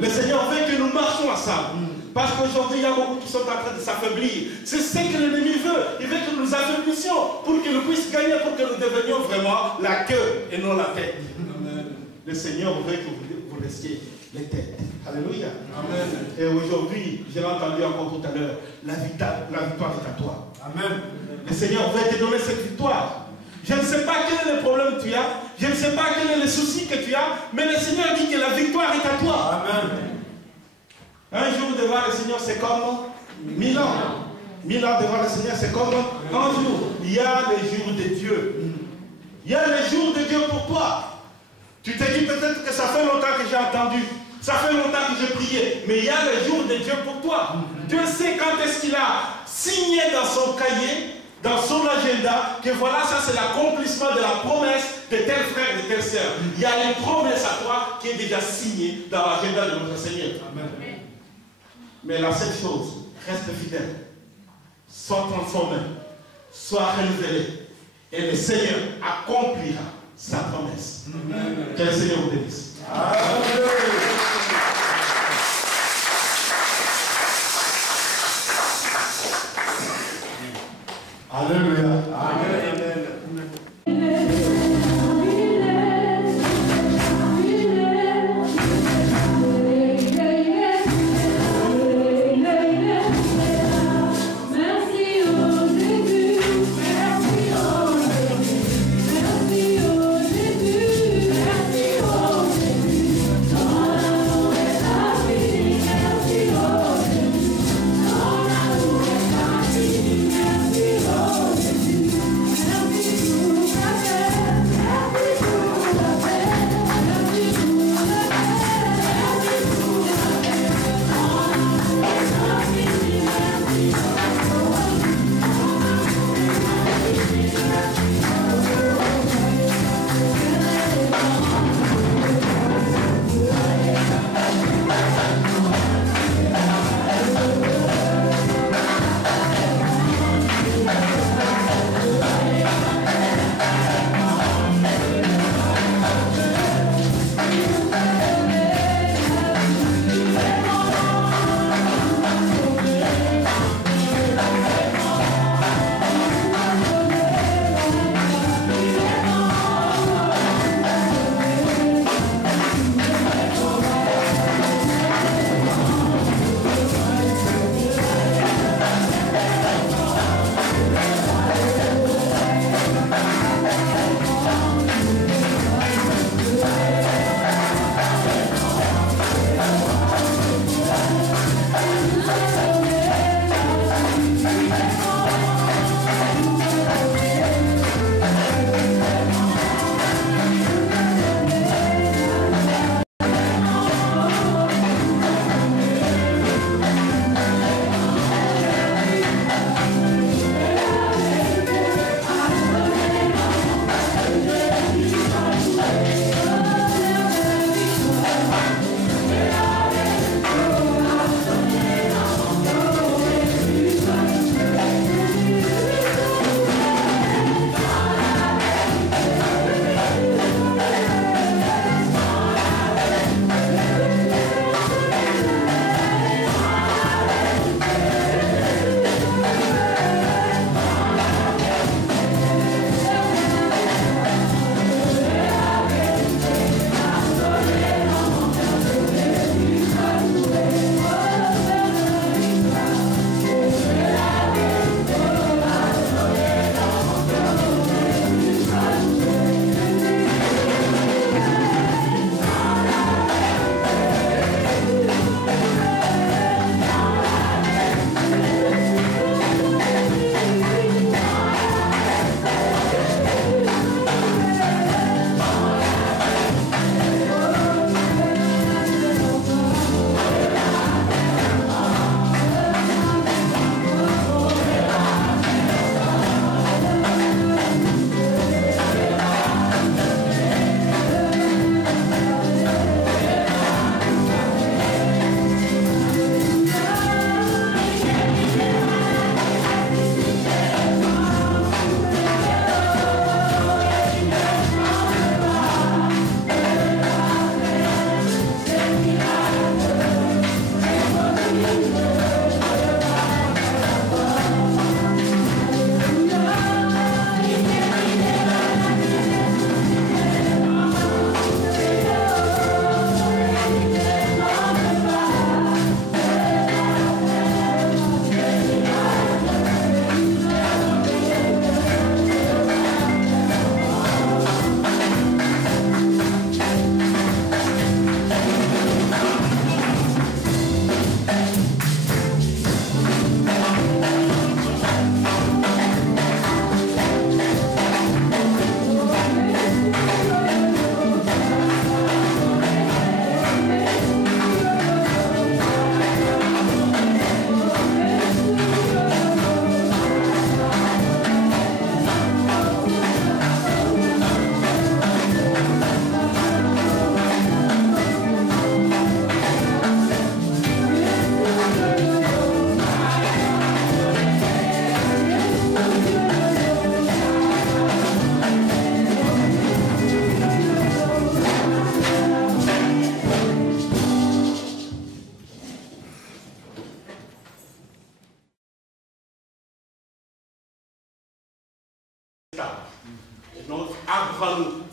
Le Seigneur veut que nous marchions ensemble. Parce qu'aujourd'hui, il y a beaucoup qui sont en train de s'affaiblir. C'est ce que l'ennemi veut. Il veut que nous affaiblissions pour qu'il nous puisse gagner, pour que nous devenions vraiment la queue et non la tête. Amen. Le Seigneur veut que vous laissiez les têtes. Alléluia. Amen. Et aujourd'hui, j'ai entendu encore tout à l'heure, la victoire est à toi. Amen. Le Seigneur veut te donner cette victoire. Je ne sais pas quel est le problème que tu as, je ne sais pas quel est le souci que tu as, mais le Seigneur dit que la victoire est à toi. Amen. Un jour devant le Seigneur, c'est comme 1000 ans. 1000 ans devant le Seigneur, c'est comme un jour. Il y a les jours de Dieu. Il y a les jours de Dieu pour toi. Tu te dis peut-être que ça fait longtemps que j'ai entendu. Ça fait longtemps que j'ai prié. Mais il y a les jours de Dieu pour toi. Dieu sait quand est-ce qu'il a signé dans son cahier, dans son agenda, que voilà, ça c'est l'accomplissement de la promesse de tel frère, de telle sœur. Il y a une promesse à toi qui est déjà signée dans l'agenda de notre Seigneur. Amen. Mais la seule chose, reste fidèle. Sois transformé. Sois renouvelé. Et le Seigneur accomplira sa promesse. Amen. Que le Seigneur vous bénisse. Amen. Alléluia. Amen.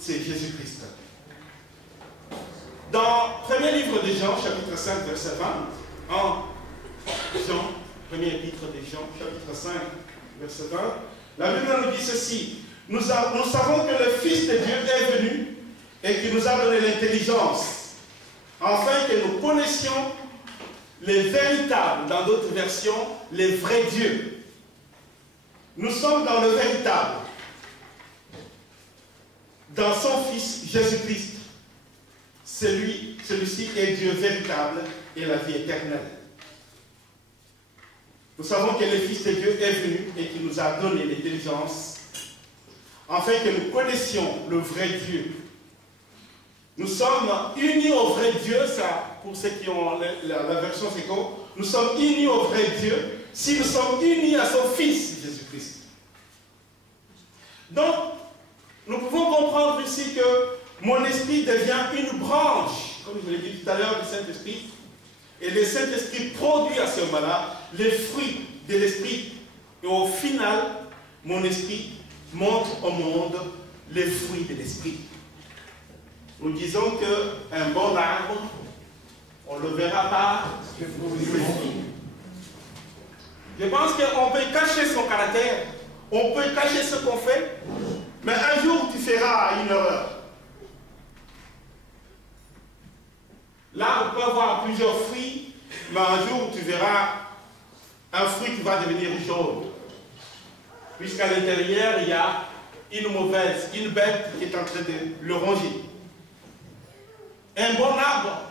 c'est Jésus-Christ. Dans le premier livre de Jean, chapitre 5, verset 20, en Jean, premier épître de Jean, chapitre 5, verset 20, la Bible nous dit ceci: nous savons que le Fils de Dieu est venu et qu'il nous a donné l'intelligence, afin que nous connaissions les véritables, dans d'autres versions, les vrais dieux. Nous sommes dans le véritable, dans son Fils Jésus-Christ. Celui-ci est Dieu véritable et la vie éternelle. Nous savons que le Fils de Dieu est venu et qu'il nous a donné l'intelligence, afin que nous connaissions le vrai Dieu. Nous sommes unis au vrai Dieu, ça, pour ceux qui ont la version Seco, nous sommes unis au vrai Dieu si nous sommes unis à son Fils, Jésus-Christ. Donc, nous pouvons comprendre ici que mon esprit devient une branche, comme je l'ai dit tout à l'heure, du Saint-Esprit, et le Saint-Esprit produit à ce moment-là les fruits de l'Esprit. Et au final, mon esprit montre au monde les fruits de l'Esprit. Nous disons qu'un bon arbre, on le verra par le fruit. Je pense qu'on peut cacher son caractère, on peut cacher ce qu'on fait, mais un jour tu feras une erreur. L'arbre peut avoir plusieurs fruits, mais un jour tu verras un fruit qui va devenir jaune. Puisqu'à l'intérieur, il y a une bête qui est en train de le ronger. Un bon arbre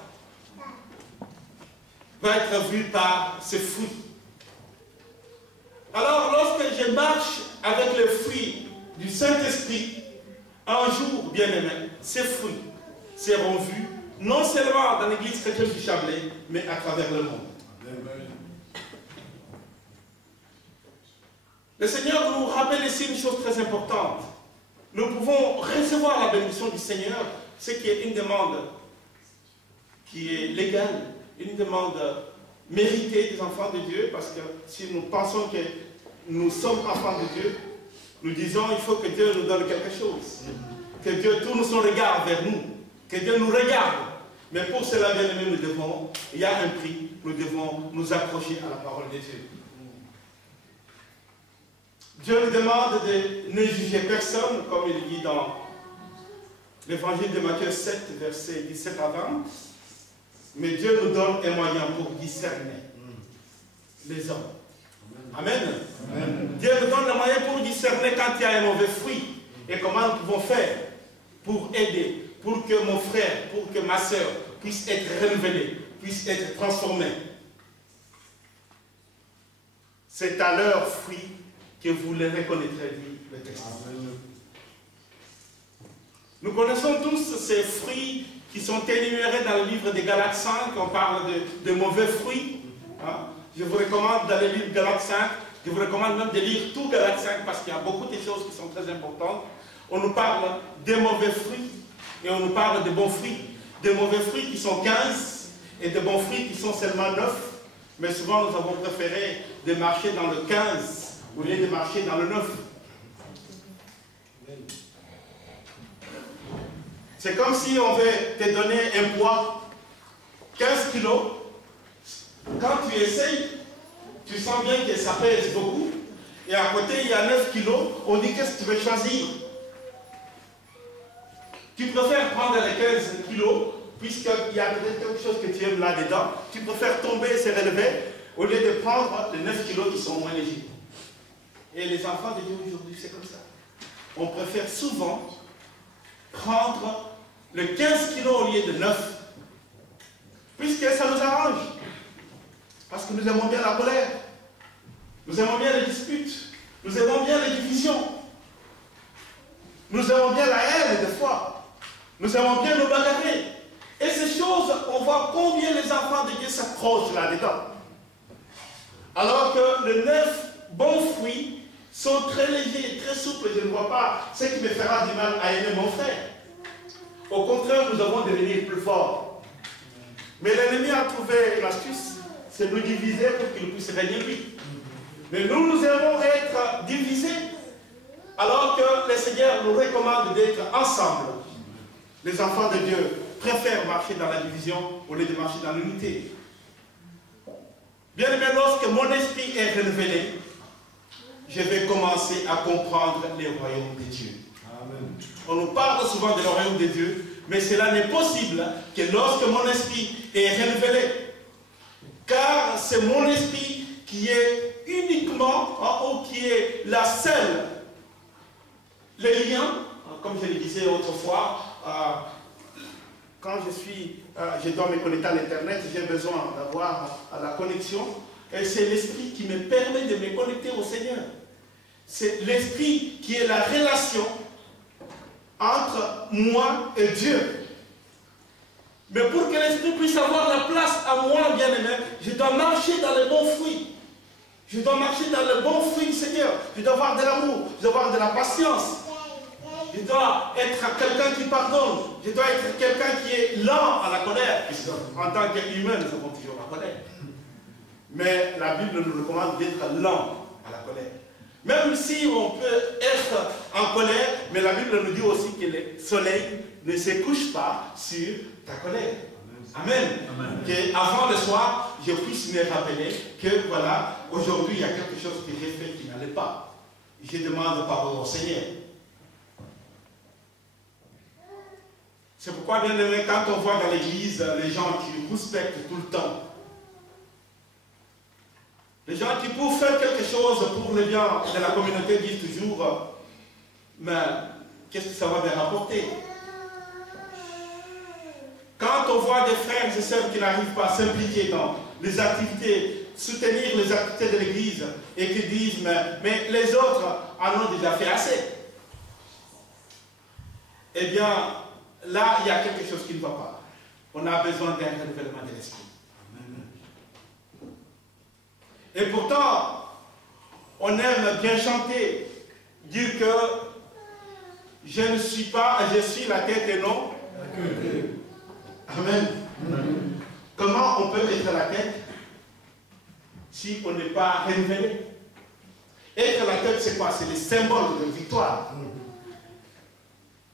va être vu par ses fruits. Alors, lorsque je marche avec le fruit du Saint-Esprit, un jour, bien aimé, ces fruits seront vus, non seulement dans l'église chrétienne du Chablais, mais à travers le monde. Amen. Le Seigneur nous rappelle ici une chose très importante. Nous pouvons recevoir la bénédiction du Seigneur, ce qui est une demande qui est légale, une demande méritée des enfants de Dieu, parce que si nous pensons que nous sommes enfants de Dieu, nous disons qu'il faut que Dieu nous donne quelque chose, que Dieu tourne son regard vers nous, que Dieu nous regarde. Mais pour cela, bien aimé, il y a un prix, nous devons nous accrocher à la parole de Dieu. Dieu nous demande de ne juger personne, comme il dit dans l'évangile de Matthieu 7, versets 17 à 20. Mais Dieu nous donne un moyen pour discerner les hommes. Amen. Amen. Dieu nous donne le moyen pour discerner quand il y a un mauvais fruit. Et comment nous pouvons faire pour aider, pour que mon frère, pour que ma soeur puisse être renouvelée, puisse être transformée. C'est à leurs fruits que vous les reconnaîtrez, dit le texte. Amen. Nous connaissons tous ces fruits qui sont énumérés dans le livre de Galates 5, on parle de mauvais fruits. Hein? Je vous recommande d'aller lire Galates 5, je vous recommande même de lire tout Galates 5 parce qu'il y a beaucoup de choses qui sont très importantes. On nous parle des mauvais fruits et on nous parle des bons fruits. Des mauvais fruits qui sont 15 et des bons fruits qui sont seulement 9. Mais souvent nous avons préféré de marcher dans le 15 au lieu de marcher dans le 9. C'est comme si on veut te donner un poids, 15 kilos. Quand tu essayes, tu sens bien que ça pèse beaucoup. Et à côté, il y a 9 kilos. On dit qu'est-ce que tu veux choisir? Tu préfères prendre les 15 kilos, puisqu'il y a peut-être quelque chose que tu aimes là-dedans. Tu préfères tomber et se relever, au lieu de prendre les 9 kilos qui sont moins légers. Et les enfants de Dieu aujourd'hui, c'est comme ça. On préfère souvent prendre le 15 kilos au lieu de 9, puisque ça nous arrange. Parce que nous aimons bien la colère, nous aimons bien les disputes, nous aimons bien les divisions, nous aimons bien la haine des fois, nous aimons bien nous bagarrer. Et ces choses, on voit combien les enfants de Dieu s'accrochent là-dedans. Alors que les 9 bons fruits sont très légers, très souples. Je ne vois pas ce qui me fera du mal à aimer mon frère. Au contraire, nous devons devenir plus forts. Mais l'ennemi a trouvé une astuce, c'est nous diviser pour qu'il puisse régner lui. Mais nous aimons être divisés, alors que le Seigneur nous recommande d'être ensemble. Les enfants de Dieu préfèrent marcher dans la division au lieu de marcher dans l'unité. Bien aimé, lorsque mon esprit est révélé, je vais commencer à comprendre les royaumes de Dieu. Amen. On nous parle souvent de le royaume de Dieu, mais cela n'est possible que lorsque mon esprit est révélé. Car c'est mon esprit qui est uniquement, ou qui est la seule, les liens, comme je le disais autrefois, quand je dois me connecter à l'Internet, j'ai besoin d'avoir la connexion. Et c'est l'esprit qui me permet de me connecter au Seigneur. C'est l'esprit qui est la relation entre moi et Dieu. Mais pour que l'esprit puisse avoir la place à moi, bien aimé, je dois marcher dans les bons fruits. Je dois marcher dans le bon fruit du Seigneur. Je dois avoir de l'amour, je dois avoir de la patience. Je dois être quelqu'un qui pardonne. Je dois être quelqu'un qui est lent à la colère. En tant qu'humain, nous avons toujours la colère. Mais la Bible nous recommande d'être lent à la colère. Même si on peut être en colère, mais la Bible nous dit aussi que le soleil ne se couche pas sur ta colère. Amen. Amen. Qu'avant le soir, je puisse me rappeler que voilà, aujourd'hui, il y a quelque chose que j'ai fait qui n'allait pas. Je demande pardon au Seigneur. C'est pourquoi, bien aimé, quand on voit dans l'église les gens qui respectent tout le temps, les gens qui, pour faire quelque chose pour le bien de la communauté, disent toujours, mais qu'est-ce que ça va me rapporter? Quand on voit des frères et sœurs qui n'arrivent pas à s'impliquer dans les activités, soutenir les activités de l'église, et qui disent, mais les autres en ont déjà fait assez, eh bien, là, il y a quelque chose qui ne va pas. On a besoin d'un renouvellement de l'esprit. Et pourtant, on aime bien chanter, dire que je ne suis pas, je suis la tête et non la queue. Amen. Amen. Comment on peut être la tête si on n'est pas révélé? Être la tête, c'est quoi? C'est le symbole de victoire.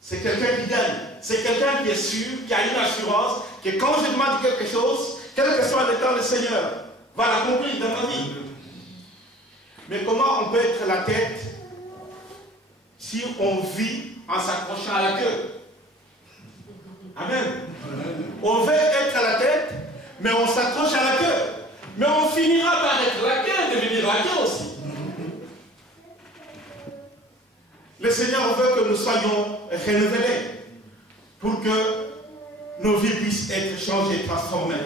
C'est quelqu'un qui gagne. C'est quelqu'un qui est sûr, qui a une assurance, que quand je demande quelque chose, quel que soit le temps, le Seigneur va l'accomplir dans ma vie. Mais comment on peut être la tête si on vit en s'accrochant à la queue? Amen. On veut être la tête, mais on s'accroche à la queue. Mais on finira par être la queue et devenir la queue aussi. Le Seigneur veut que nous soyons renouvelés pour que nos vies puissent être changées, transformées.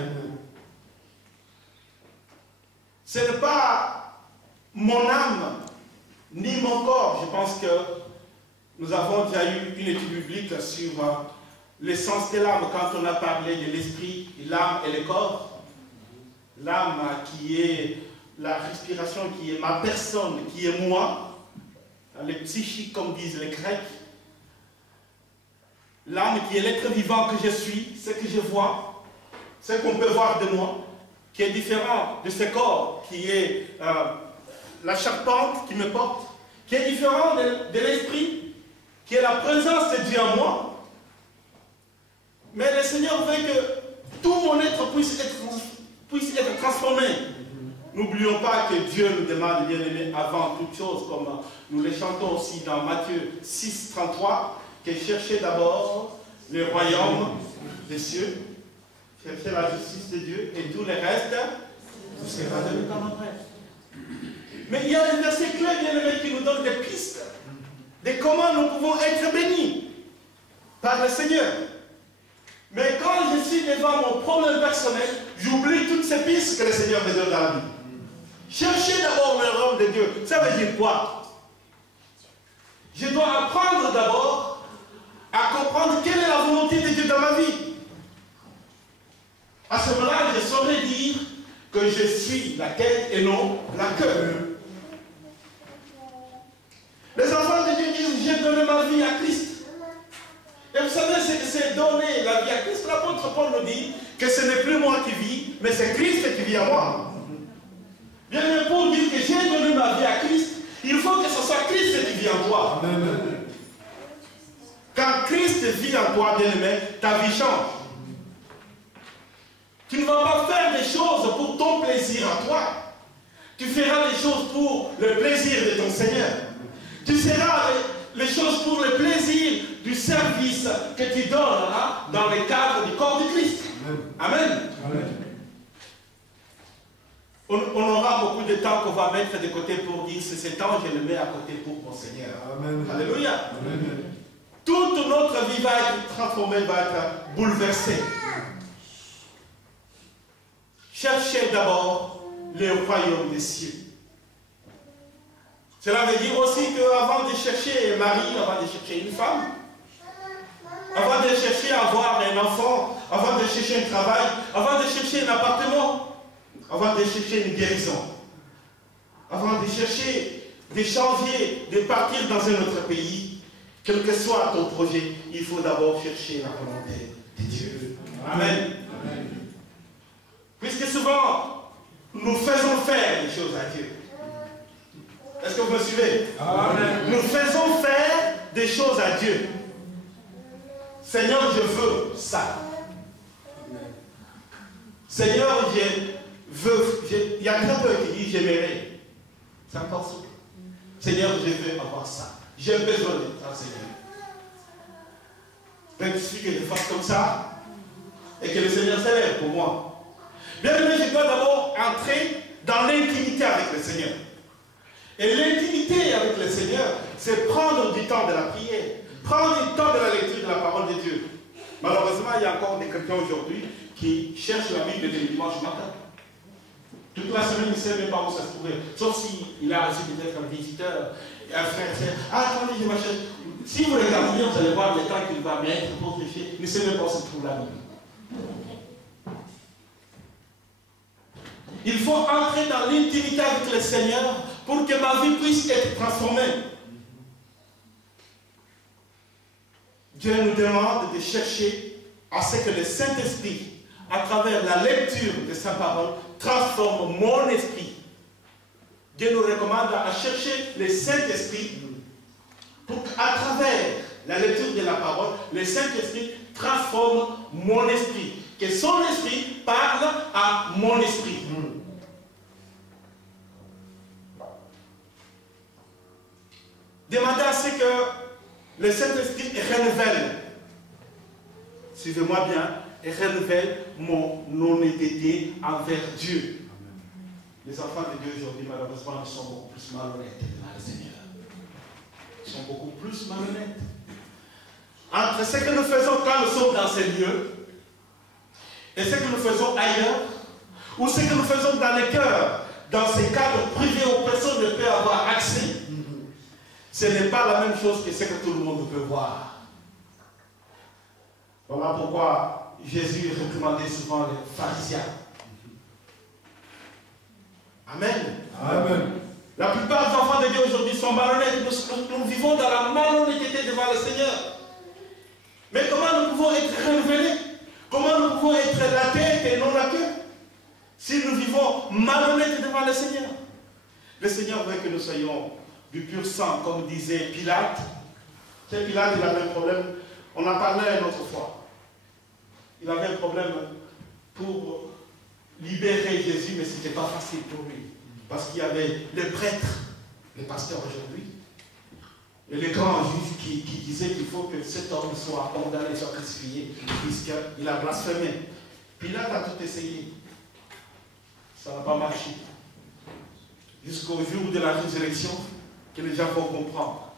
Ce n'est pas mon âme ni mon corps. Je pense que nous avons déjà eu une étude biblique sur l'essence de l'âme quand on a parlé de l'esprit, l'âme et le corps. L'âme qui est la respiration, qui est ma personne, qui est moi. Les psychiques, comme disent les Grecs. L'âme qui est l'être vivant que je suis, ce que je vois, ce qu'on peut voir de moi, qui est différent de ce corps, qui est la charpente qui me porte, qui est différent de l'esprit, qui est la présence de Dieu en moi. Mais le Seigneur veut que tout mon être puisse être transformé. N'oublions pas que Dieu nous demande, bien aimé, avant toute chose, comme nous le chantons aussi dans Matthieu 6, 33, que cherchez d'abord le royaume des cieux, cherchez la justice de Dieu, et tout le reste, tout sera donné comme après. Mais il y a des versets clés, bien aimé, qui nous donnent des pistes de comment nous pouvons être bénis par le Seigneur. Mais quand je suis devant mon problème personnel, j'oublie toutes ces pistes que le Seigneur me donne dans la vie. Cherchez d'abord le royaume de Dieu. Ça veut dire quoi? Je dois apprendre d'abord à comprendre quelle est la volonté de Dieu dans ma vie. À ce moment-là, je saurais dire que je suis la tête et non la queue. Les enfants de Dieu disent, j'ai donné ma vie à Christ. Et vous savez ce que c'est donner la vie à Christ? L'apôtre Paul nous dit que ce n'est plus moi qui vis, mais c'est Christ qui vit en moi. Bien, pour dire que j'ai donné ma vie à Christ, il faut que ce soit Christ qui vit en toi. Amen. Car quand Christ vit en toi, bien-aimé, ta vie change. Tu ne vas pas faire des choses pour ton plaisir à toi. Tu feras les choses pour le plaisir de ton Seigneur. Tu feras les choses pour le plaisir du service que tu donneras dans le cadre du corps de Christ. Amen. Amen. On aura beaucoup de temps qu'on va mettre de côté pour dire ce temps, je le mets à côté pour mon Seigneur. Amen. Alléluia. Amen. Toute notre vie va être transformée, va être bouleversée. Cherchez d'abord le royaume des cieux. Cela veut dire aussi qu'avant de chercher un mari, avant de chercher une femme, avant de chercher à avoir un enfant, avant de chercher un travail, avant de chercher un appartement, avant de chercher une guérison, avant de chercher, de changer, de partir dans un autre pays, quel que soit ton projet, il faut d'abord chercher la volonté de Dieu. Amen. Amen. Puisque souvent, nous faisons faire des choses à Dieu. Est-ce que vous me suivez? Amen. Nous faisons faire des choses à Dieu. Seigneur, je veux ça. Seigneur, je veux. Il y a très peu qui disent j'aimerais. C'est encore ça. Seigneur, je veux avoir ça. J'ai besoin de ça, Seigneur. Donc, il suffit que je fasse comme ça et que le Seigneur s'élève pour moi. Bien aimé, je dois d'abord entrer dans l'intimité avec le Seigneur. Et l'intimité avec le Seigneur, c'est prendre du temps de la prière, prendre du temps de la lecture de la parole de Dieu. Malheureusement, il y a encore des chrétiens aujourd'hui qui cherchent la Bible le dimanche matin. Toute la semaine, il ne sait même pas où ça se trouvait. Sauf s'il a reçu peut-être un visiteur, un frère, attendez, je m'achète. Si vous regardez, vous allez voir le temps qu'il va mettre pour chercher, il ne sait même pas où se trouve la Bible. Il faut entrer dans l'intimité avec le Seigneur pour que ma vie puisse être transformée. Dieu nous demande de chercher à ce que le Saint-Esprit, à travers la lecture de sa parole, transforme mon esprit. Dieu nous recommande à chercher le Saint-Esprit pour qu'à travers la lecture de la parole, le Saint-Esprit transforme mon esprit. Que son esprit parle à mon esprit. Demandez à ce que le Saint-Esprit renouvelle, suivez-moi bien, et renouvelle mon honnêteté envers Dieu. Les enfants de Dieu aujourd'hui, malheureusement, ils sont beaucoup plus malhonnêtes devant le Seigneur. Ils sont beaucoup plus malhonnêtes. Entre ce que nous faisons quand nous sommes dans ces lieux, et ce que nous faisons ailleurs, ou ce que nous faisons dans les cœurs, dans ces cadres privés où personne ne peut avoir accès, ce n'est pas la même chose que ce que tout le monde peut voir. Voilà pourquoi Jésus réprimandait souvent les pharisiens. Amen. Amen. La plupart des enfants de Dieu aujourd'hui sont malhonnêtes. Nous vivons dans la malhonnêteté devant le Seigneur. Mais comment nous pouvons être renouvelés? Comment nous pouvons être la tête et non la queue? Si nous vivons malhonnêtes devant le Seigneur. Le Seigneur veut que nous soyons du pur sang, comme disait Pilate. C'est Pilate, il avait un problème. On en parlait une autre fois. Il avait un problème pour libérer Jésus, mais ce n'était pas facile pour lui. Parce qu'il y avait les prêtres, les pasteurs aujourd'hui, et les grands juges qui disaient qu'il faut que cet homme soit condamné, soit crucifié, puisqu'il a blasphémé. Pilate a tout essayé. Ça n'a pas marché. Jusqu'au jour de la résurrection, que les gens vont comprendre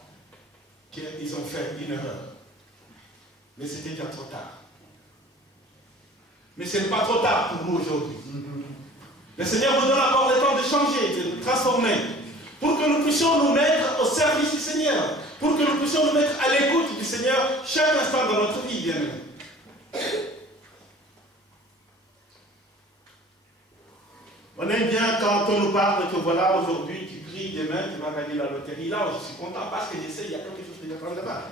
qu'ils ont fait une erreur. Mais c'était déjà trop tard. Mais ce n'est pas trop tard pour nous aujourd'hui. Le Seigneur nous donne encore le temps de changer, de nous transformer, pour que nous puissions nous mettre au service du Seigneur, pour que nous puissions nous mettre à l'écoute du Seigneur chaque instant dans notre vie, bien aimé. On aime bien quand on nous parle que voilà, aujourd'hui tu pries, demain tu vas gagner la loterie. Là, je suis content parce que je sais qu'il y a quelque chose qui est en train de battre.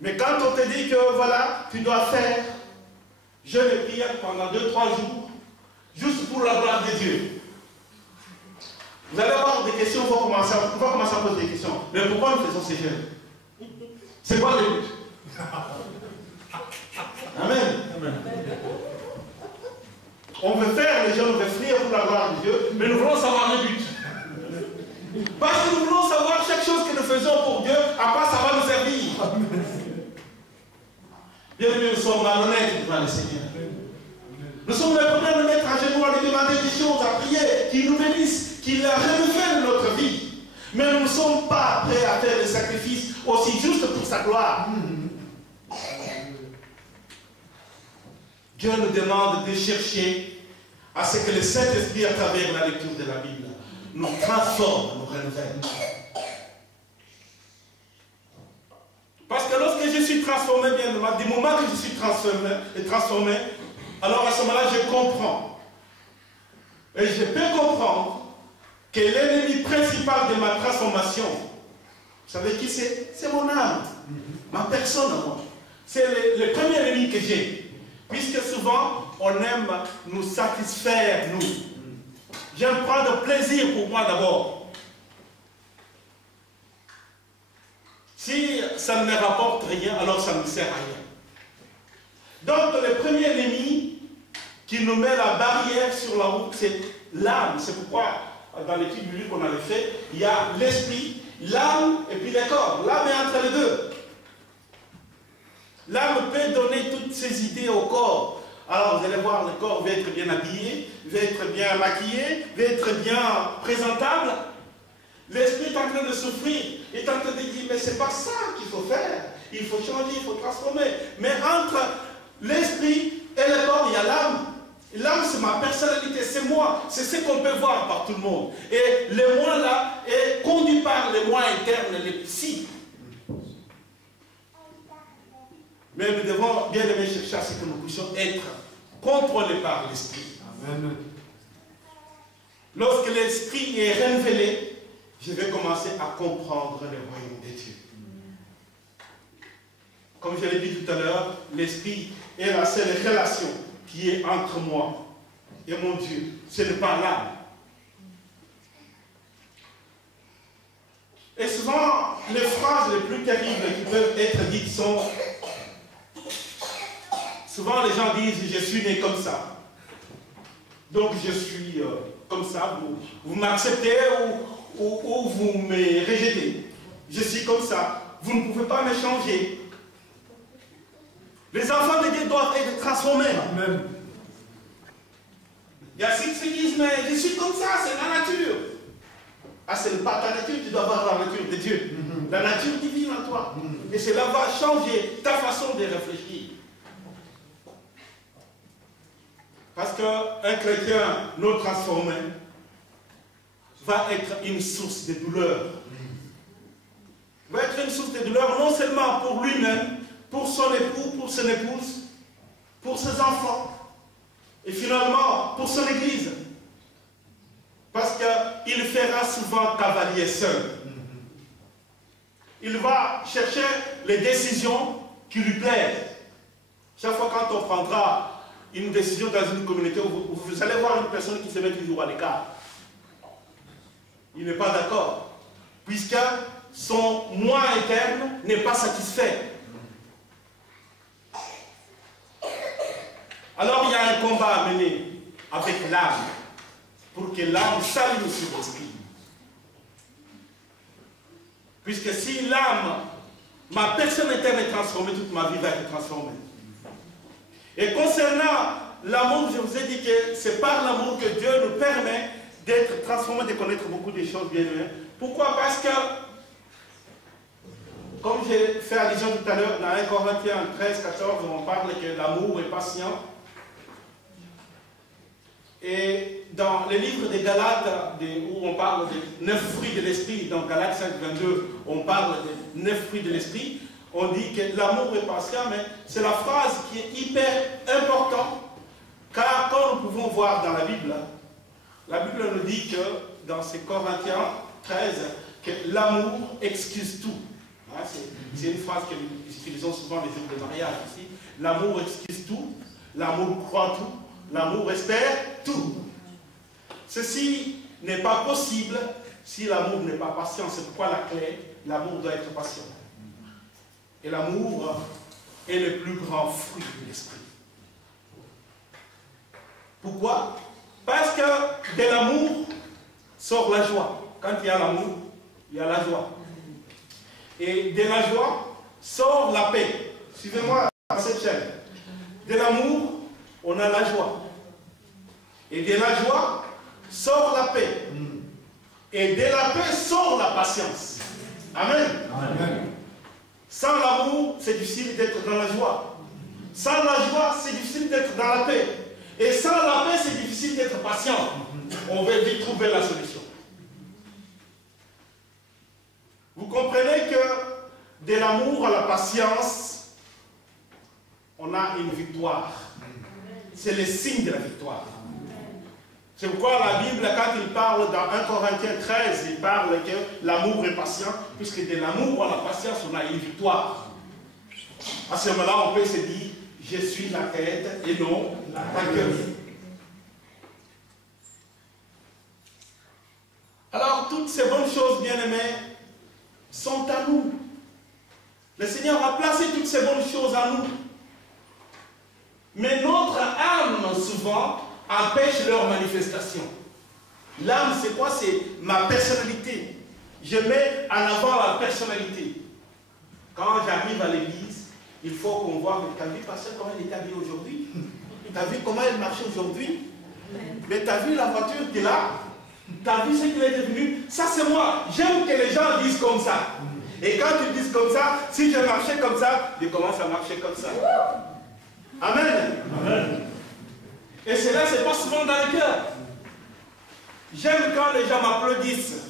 Mais quand on te dit que voilà, tu dois faire jeûne et prière pendant 2-3 jours, juste pour la gloire de Dieu. Vous allez avoir des questions, on va commencer à poser des questions. Mais pourquoi nous faisons ces jeûnes? C'est quoi le but? Amen. On veut faire, les gens nous veulent fuir pour la gloire de Dieu, mais nous voulons savoir le but. Parce que nous voulons savoir chaque chose que nous faisons pour Dieu, à quoi ça va nous servir. Bien aimé, nous sommes malhonnêtes devant le Seigneur. Nous sommes les premiers à nous mettre à genoux, à lui demander des choses, à prier, qu'il nous bénisse, qu'il renouvelle notre vie. Mais nous ne sommes pas prêts à faire des sacrifices aussi justes pour sa gloire. Dieu nous demande de chercher à ce que le Saint-Esprit, à travers la lecture de la Bible, nous transforme, nous renouvelle. Parce que lorsque je suis transformé, bien du moment que je suis transformé, alors à ce moment-là, je comprends. Et je peux comprendre que l'ennemi principal de ma transformation, vous savez qui c'est? C'est mon âme, ma personne à moi. C'est le premier ennemi que j'ai. Puisque souvent, on aime nous satisfaire, nous. J'aime prendre plaisir pour moi d'abord. Si ça ne me rapporte rien, alors ça ne me sert à rien. Donc, le premier ennemi qui nous met la barrière sur la route, c'est l'âme. C'est pourquoi, dans l'étude biblique qu'on avait fait, il y a l'esprit, l'âme et puis le corps. L'âme est entre les deux. L'âme peut donner toutes ses idées au corps. Alors, vous allez voir, le corps va être bien habillé, va être bien maquillé, va être bien présentable. L'esprit est en train de souffrir, est en train de dire, mais c'est pas ça qu'il faut faire. Il faut changer, il faut transformer. Mais entre l'esprit et le corps, il y a l'âme. L'âme, c'est ma personnalité, c'est moi. C'est ce qu'on peut voir par tout le monde. Et le moi là est conduit par le moi interne, les psy. Mais nous devons bien aimer chercher à ce que nous puissions être contrôlés par l'esprit. Amen. Lorsque l'esprit est révélé, je vais commencer à comprendre le royaume de Dieu. Comme je l'ai dit tout à l'heure, l'esprit est la seule relation qui est entre moi et mon Dieu. Ce n'est pas l'âme. Et souvent, les phrases les plus terribles qui peuvent être dites sont... Souvent, les gens disent « je suis né comme ça ». Donc, je suis comme ça. Vous m'acceptez ou vous me rejetez. Je suis comme ça. Vous ne pouvez pas me changer. Les enfants de Dieu doivent être transformés. Amen. Il y a ceux qui disent « mais je suis comme ça, c'est la nature ». Ah, c'est pas ta nature, tu dois avoir la nature de Dieu. La nature divine en toi. Et cela va changer ta façon de réfléchir. Parce qu'un chrétien non transformé va être une source de douleur. Va être une source de douleur non seulement pour lui-même, pour son époux, pour son épouse, pour ses enfants, et finalement pour son église. Parce qu'il fera souvent cavalier seul. Il va chercher les décisions qui lui plaisent. Chaque fois quand on prendra une décision dans une communauté, vous allez voir une personne qui se met toujours à l'écart. Il n'est pas d'accord. Puisque son moi interne n'est pas satisfait. Alors il y a un combat à mener avec l'âme pour que l'âme s'aligne sur l'esprit. Puisque si l'âme, ma personne interne est transformée, toute ma vie va être transformée. Et concernant l'amour, je vous ai dit que c'est par l'amour que Dieu nous permet d'être transformés, de connaître beaucoup de choses bien aimées. Pourquoi? Parce que, comme j'ai fait allusion tout à l'heure, dans 1 Corinthiens 13, 14, on parle que l'amour est patient. Et dans les livres des Galates, où on parle des 9 fruits de l'esprit, dans Galates 5, 22, on parle des 9 fruits de l'esprit. On dit que l'amour est patient, mais c'est la phrase qui est hyper importante, car quand nous pouvons voir dans la Bible nous dit que dans ces Corinthiens 13, que l'amour excuse tout. Hein, c'est une phrase que nous utilisons souvent dans les jours de mariage ici. L'amour excuse tout, l'amour croit tout, l'amour espère tout. Ceci n'est pas possible si l'amour n'est pas patient. C'est pourquoi la clé, l'amour doit être patient. Et l'amour est le plus grand fruit de l'esprit. Pourquoi? Parce que de l'amour sort la joie. Quand il y a l'amour, il y a la joie. Et de la joie sort la paix. Suivez-moi à cette chaîne. De l'amour, on a la joie. Et de la joie sort la paix. Et de la paix sort la patience. Amen. Amen. Sans l'amour, c'est difficile d'être dans la joie. Sans la joie, c'est difficile d'être dans la paix. Et sans la paix, c'est difficile d'être patient. On va vite trouver la solution. Vous comprenez que de l'amour à la patience, on a une victoire. C'est le signe de la victoire. C'est pourquoi la Bible, quand il parle dans 1 Corinthiens 13, il parle que l'amour est patient, puisque de l'amour à la patience, on a une victoire. À ce moment-là, on peut se dire, je suis la tête et non la queue. Alors, toutes ces bonnes choses, bien-aimés, sont à nous. Le Seigneur a placé toutes ces bonnes choses à nous. Mais notre âme, souvent, empêche leur manifestation. L'âme, c'est quoi? C'est ma personnalité. Je mets en avant la personnalité. Quand j'arrive à l'église, il faut qu'on voit, mais tu as vu pasteur comment il est habillé aujourd'hui? Tu as vu comment il marche aujourd'hui? Mais tu as vu la voiture qu'il a? Tu as vu ce qu'il est devenu? Ça, c'est moi. J'aime que les gens disent comme ça. Et quand ils disent comme ça, si je marchais comme ça, je commence à marcher comme ça. Amen. Amen. Et cela se passe souvent dans le cœur. J'aime quand les gens m'applaudissent.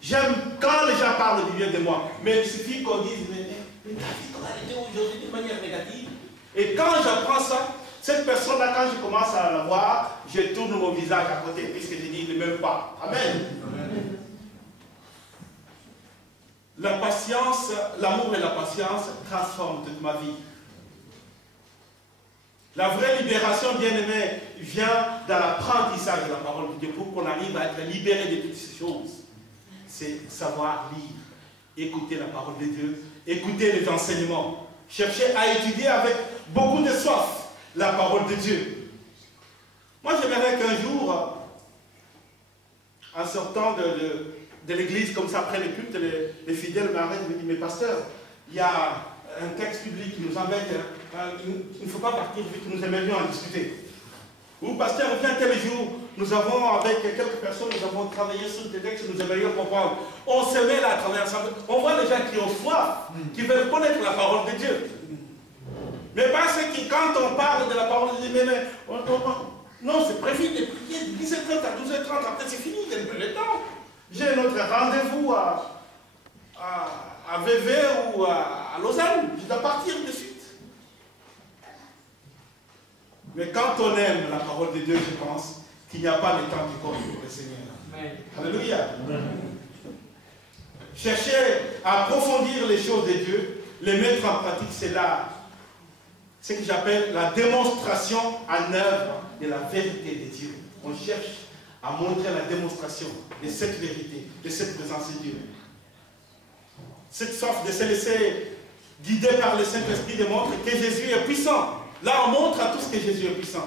J'aime quand les gens parlent du bien de moi. Mais il suffit qu'on dise, mais t'as vu comment elle était aujourd'hui d'une manière négative? Et quand j'apprends ça, cette personne-là, quand je commence à la voir, je tourne mon visage à côté, puisque je dis ne même pas. Amen. Amen. La patience, l'amour et la patience transforment toute ma vie. La vraie libération, bien-aimée, vient dans l'apprentissage de la parole de Dieu pour qu'on arrive à être libéré de toutes ces choses. C'est savoir lire, écouter la parole de Dieu, écouter les enseignements, chercher à étudier avec beaucoup de soif la parole de Dieu. Moi, j'aimerais qu'un jour, en sortant de l'église, comme ça, après le culte, les fidèles m'arrêtent et me disent, mais pasteur, il y a un texte public qui nous embête, il ne faut pas partir vite, nous aimerions en discuter. Ou pasteur, viens tel jour, nous avons, avec quelques personnes, nous avons travaillé sur des textes, nous aimerions comprendre. On se met là à travailler ensemble. On voit des gens qui ont soif, qui veulent connaître la parole de Dieu. Mais parce que quand on parle de la parole de Dieu, non, c'est prévu de prier de 17h à 12h30, après c'est fini, il n'y a plus le temps. J'ai notre rendez-vous à VV ou à Lausanne, je dois partir de suite. Mais quand on aime la parole de Dieu, je pense qu'il n'y a pas de temps qui compte pour le Seigneur. Amen. Alléluia. Amen. Chercher à approfondir les choses de Dieu, les mettre en pratique, c'est là ce que j'appelle la démonstration en œuvre de la vérité de Dieu. On cherche à montrer la démonstration de cette vérité, de cette présence de Dieu. Cette soif de se laisser guider par le Saint-Esprit démontre que Jésus est puissant. Là, on montre à tous que Jésus est puissant.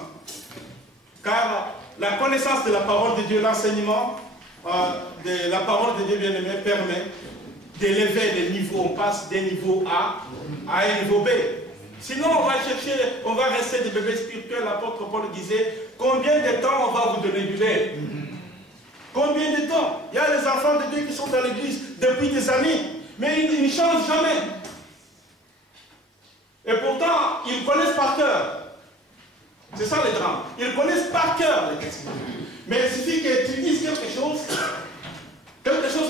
Car la connaissance de la parole de Dieu, l'enseignement de la parole de Dieu bien-aimé permet d'élever les niveaux. On passe d'un niveau A à un niveau B. Sinon, on va chercher, on va rester des bébés spirituels. L'apôtre Paul disait, combien de temps on va vous donner du lait? Combien de temps? Il y a les enfants de Dieu qui sont dans l'église depuis des années, mais ils ne changent jamais. Et pourtant, ils connaissent par cœur. C'est ça le drame. Ils connaissent par cœur les textes. Mais il suffit que tu dises quelque chose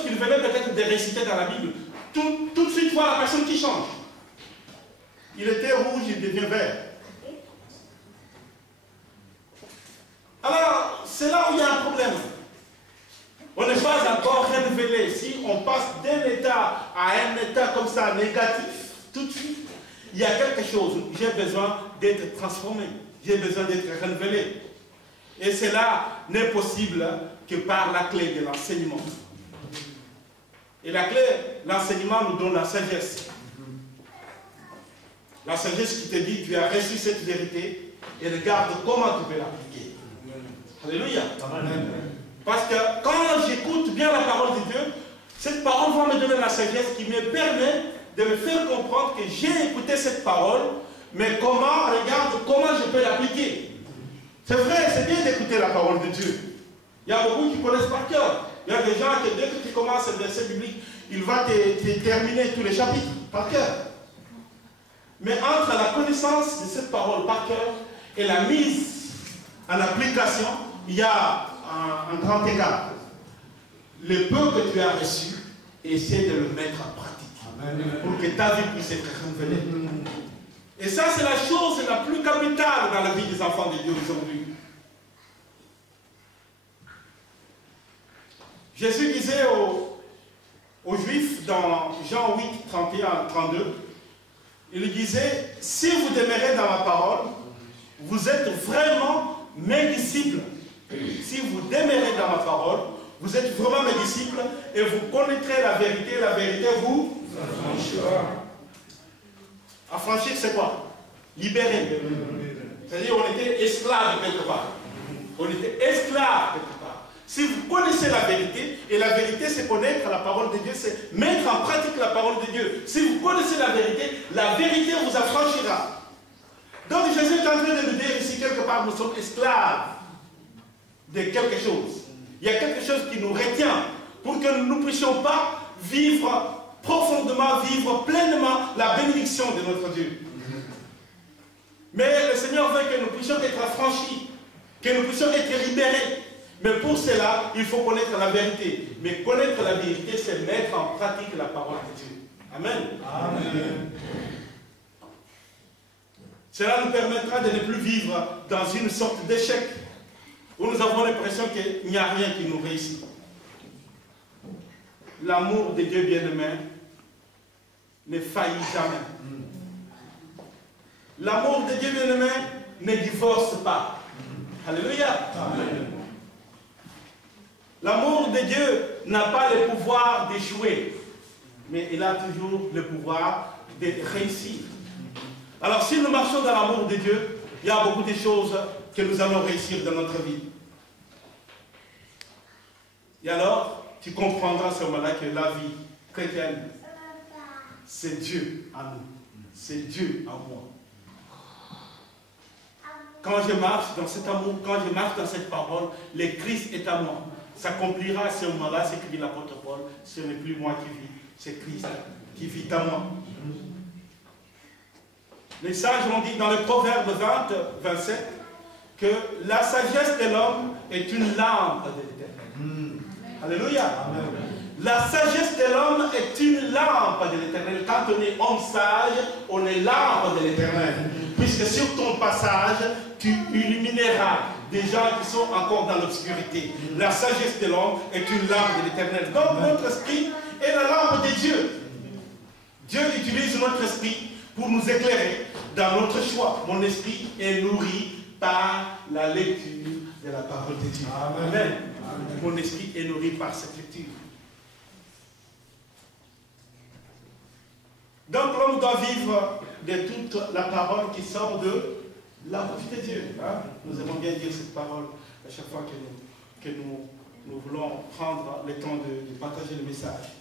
qu'ils venaient peut-être de réciter dans la Bible. Tout de suite, tu vois la personne qui change. Il était rouge, il devient vert. Alors, c'est là où il y a un problème. On n'est pas encore renouvelé. Si on passe d'un état à un état comme ça, négatif, tout de suite, il y a quelque chose. J'ai besoin d'être transformé. J'ai besoin d'être renouvelé. Et cela n'est possible que par la clé de l'enseignement. Et la clé, l'enseignement nous donne la sagesse. La sagesse qui te dit, tu as reçu cette vérité et regarde comment tu peux l'appliquer. Alléluia. Amen. Parce que quand j'écoute bien la parole de Dieu, cette parole va me donner la sagesse qui me permet de me faire comprendre que j'ai écouté cette parole, mais regarde comment je peux l'appliquer. C'est vrai, c'est bien d'écouter la parole de Dieu. Il y a beaucoup qui connaissent par cœur. Il y a des gens qui, dès que tu commences le verset biblique, il va te terminer tous les chapitres par cœur. Mais entre la connaissance de cette parole par cœur et la mise en application, il y a un grand écart. Le peu que tu as reçu, essaie de le mettre en pratique. Amen. Pour que ta vie puisse être renouvelée. Et ça, c'est la chose la plus capitale dans la vie des enfants de Dieu aujourd'hui. Jésus disait aux Juifs dans Jean 8, 31, 32, il disait, si vous demeurez dans ma parole, vous êtes vraiment mes disciples. Si vous demeurez dans ma parole, vous êtes vraiment mes disciples et vous connaîtrez la vérité vous affranchira. Affranchir, c'est quoi? Libérer. C'est-à-dire on était esclaves quelque part. On était esclaves quelque part. Si vous connaissez la vérité, et la vérité c'est connaître la parole de Dieu, c'est mettre en pratique la parole de Dieu. Si vous connaissez la vérité vous affranchira. Donc Jésus est en train de nous dire ici quelque part, nous sommes esclaves de quelque chose. Il y a quelque chose qui nous retient pour que nous ne puissions pas vivre profondément, vivre pleinement la bénédiction de notre Dieu. Mais le Seigneur veut que nous puissions être affranchis, que nous puissions être libérés. Mais pour cela, il faut connaître la vérité. Mais connaître la vérité, c'est mettre en pratique la parole de Dieu. Amen. Amen. Cela nous permettra de ne plus vivre dans une sorte d'échec où nous avons l'impression qu'il n'y a rien qui nous réussit. L'amour de Dieu bien-aimé ne faillit jamais. L'amour de Dieu bien-aimé ne divorce pas. Alléluia. Amen. L'amour de Dieu n'a pas le pouvoir d'échouer, mais il a toujours le pouvoir de réussir. Alors si nous marchons dans l'amour de Dieu, il y a beaucoup de choses que nous allons réussir dans notre vie. Et alors, tu comprendras à ce moment-là que la vie chrétienne, c'est Dieu en nous. C'est Dieu en moi. Quand je marche dans cet amour, quand je marche dans cette parole, le Christ est à moi. S'accomplira à ce moment-là, ce que dit l'apôtre Paul, ce n'est plus moi qui vis, c'est Christ qui vit à moi. Les sages ont dit dans le Proverbe 20, 27, que la sagesse de l'homme est une lampe de l'Éternel. Alléluia. Amen. La sagesse de l'homme est une lampe de l'Éternel. Quand on est homme sage, on est lampe de l'Éternel. Puisque sur ton passage, tu illumineras des gens qui sont encore dans l'obscurité. La sagesse de l'homme est une lampe de l'Éternel. Donc notre esprit est la lampe de Dieu. Dieu utilise notre esprit pour nous éclairer dans notre choix. Mon esprit est nourri par la lecture de la parole de Dieu. Amen. Amen. Mon esprit est nourri par cette lecture. Donc l'homme doit vivre de toute la parole qui sort de la bouche de Dieu. Hein? Nous aimons bien dire cette parole à chaque fois que nous voulons prendre le temps de partager le message.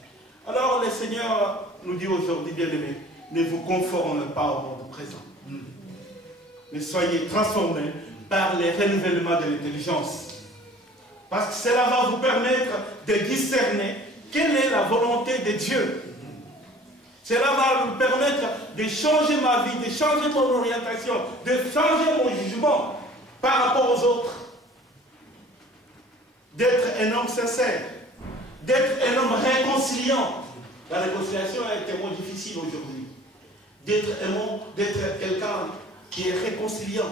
Alors le Seigneur nous dit aujourd'hui, bien-aimés, ne vous conformez pas au monde présent. Mais soyez transformés par le renouvellement de l'intelligence. Parce que cela va vous permettre de discerner quelle est la volonté de Dieu. Cela va nous permettre de changer ma vie, de changer mon orientation, de changer mon jugement par rapport aux autres. D'être un homme sincère, d'être un homme réconciliant. La réconciliation est un mot difficile aujourd'hui. D'être quelqu'un qui est réconciliant,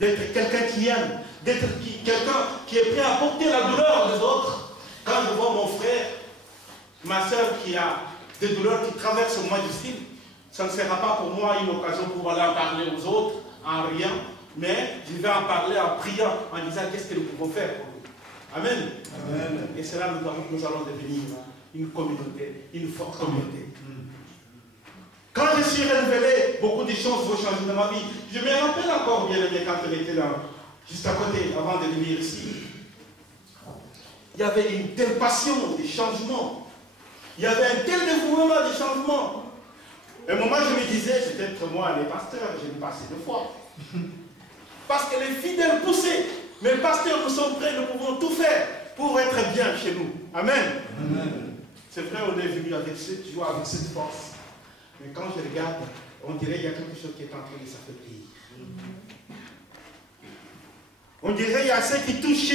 d'être quelqu'un qui aime, d'être quelqu'un qui est prêt à porter la douleur des autres. Quand je vois mon frère, ma soeur qui a des douleurs qui traversent moi difficile, ça ne sera pas pour moi une occasion pour aller en parler aux autres en riant, mais je vais en parler en priant, en disant qu'est-ce que nous pouvons faire pour nous. Amen. Amen. Et c'est là que nous allons devenir une communauté, une forte communauté. Quand je suis renouvelé, beaucoup de choses vont changer dans ma vie. Je me rappelle encore, bien aimé, quand on était là, juste à côté, avant de venir ici. Il y avait une telle passion des changements. Il y avait un tel dévouement des changements. À un moment, je me disais, peut-être moi, les pasteurs, je vais passer 2 fois. Parce que les fidèles poussaient. Mais pasteurs, nous sommes prêts, nous pouvons tout faire pour être bien chez nous. Amen. Amen. C'est vrai, on est venu avec cette joie, avec cette force. Mais quand je regarde, on dirait qu'il y a quelque chose qui est en train de s'affaiblir. On dirait qu'il y a ceux qui touchent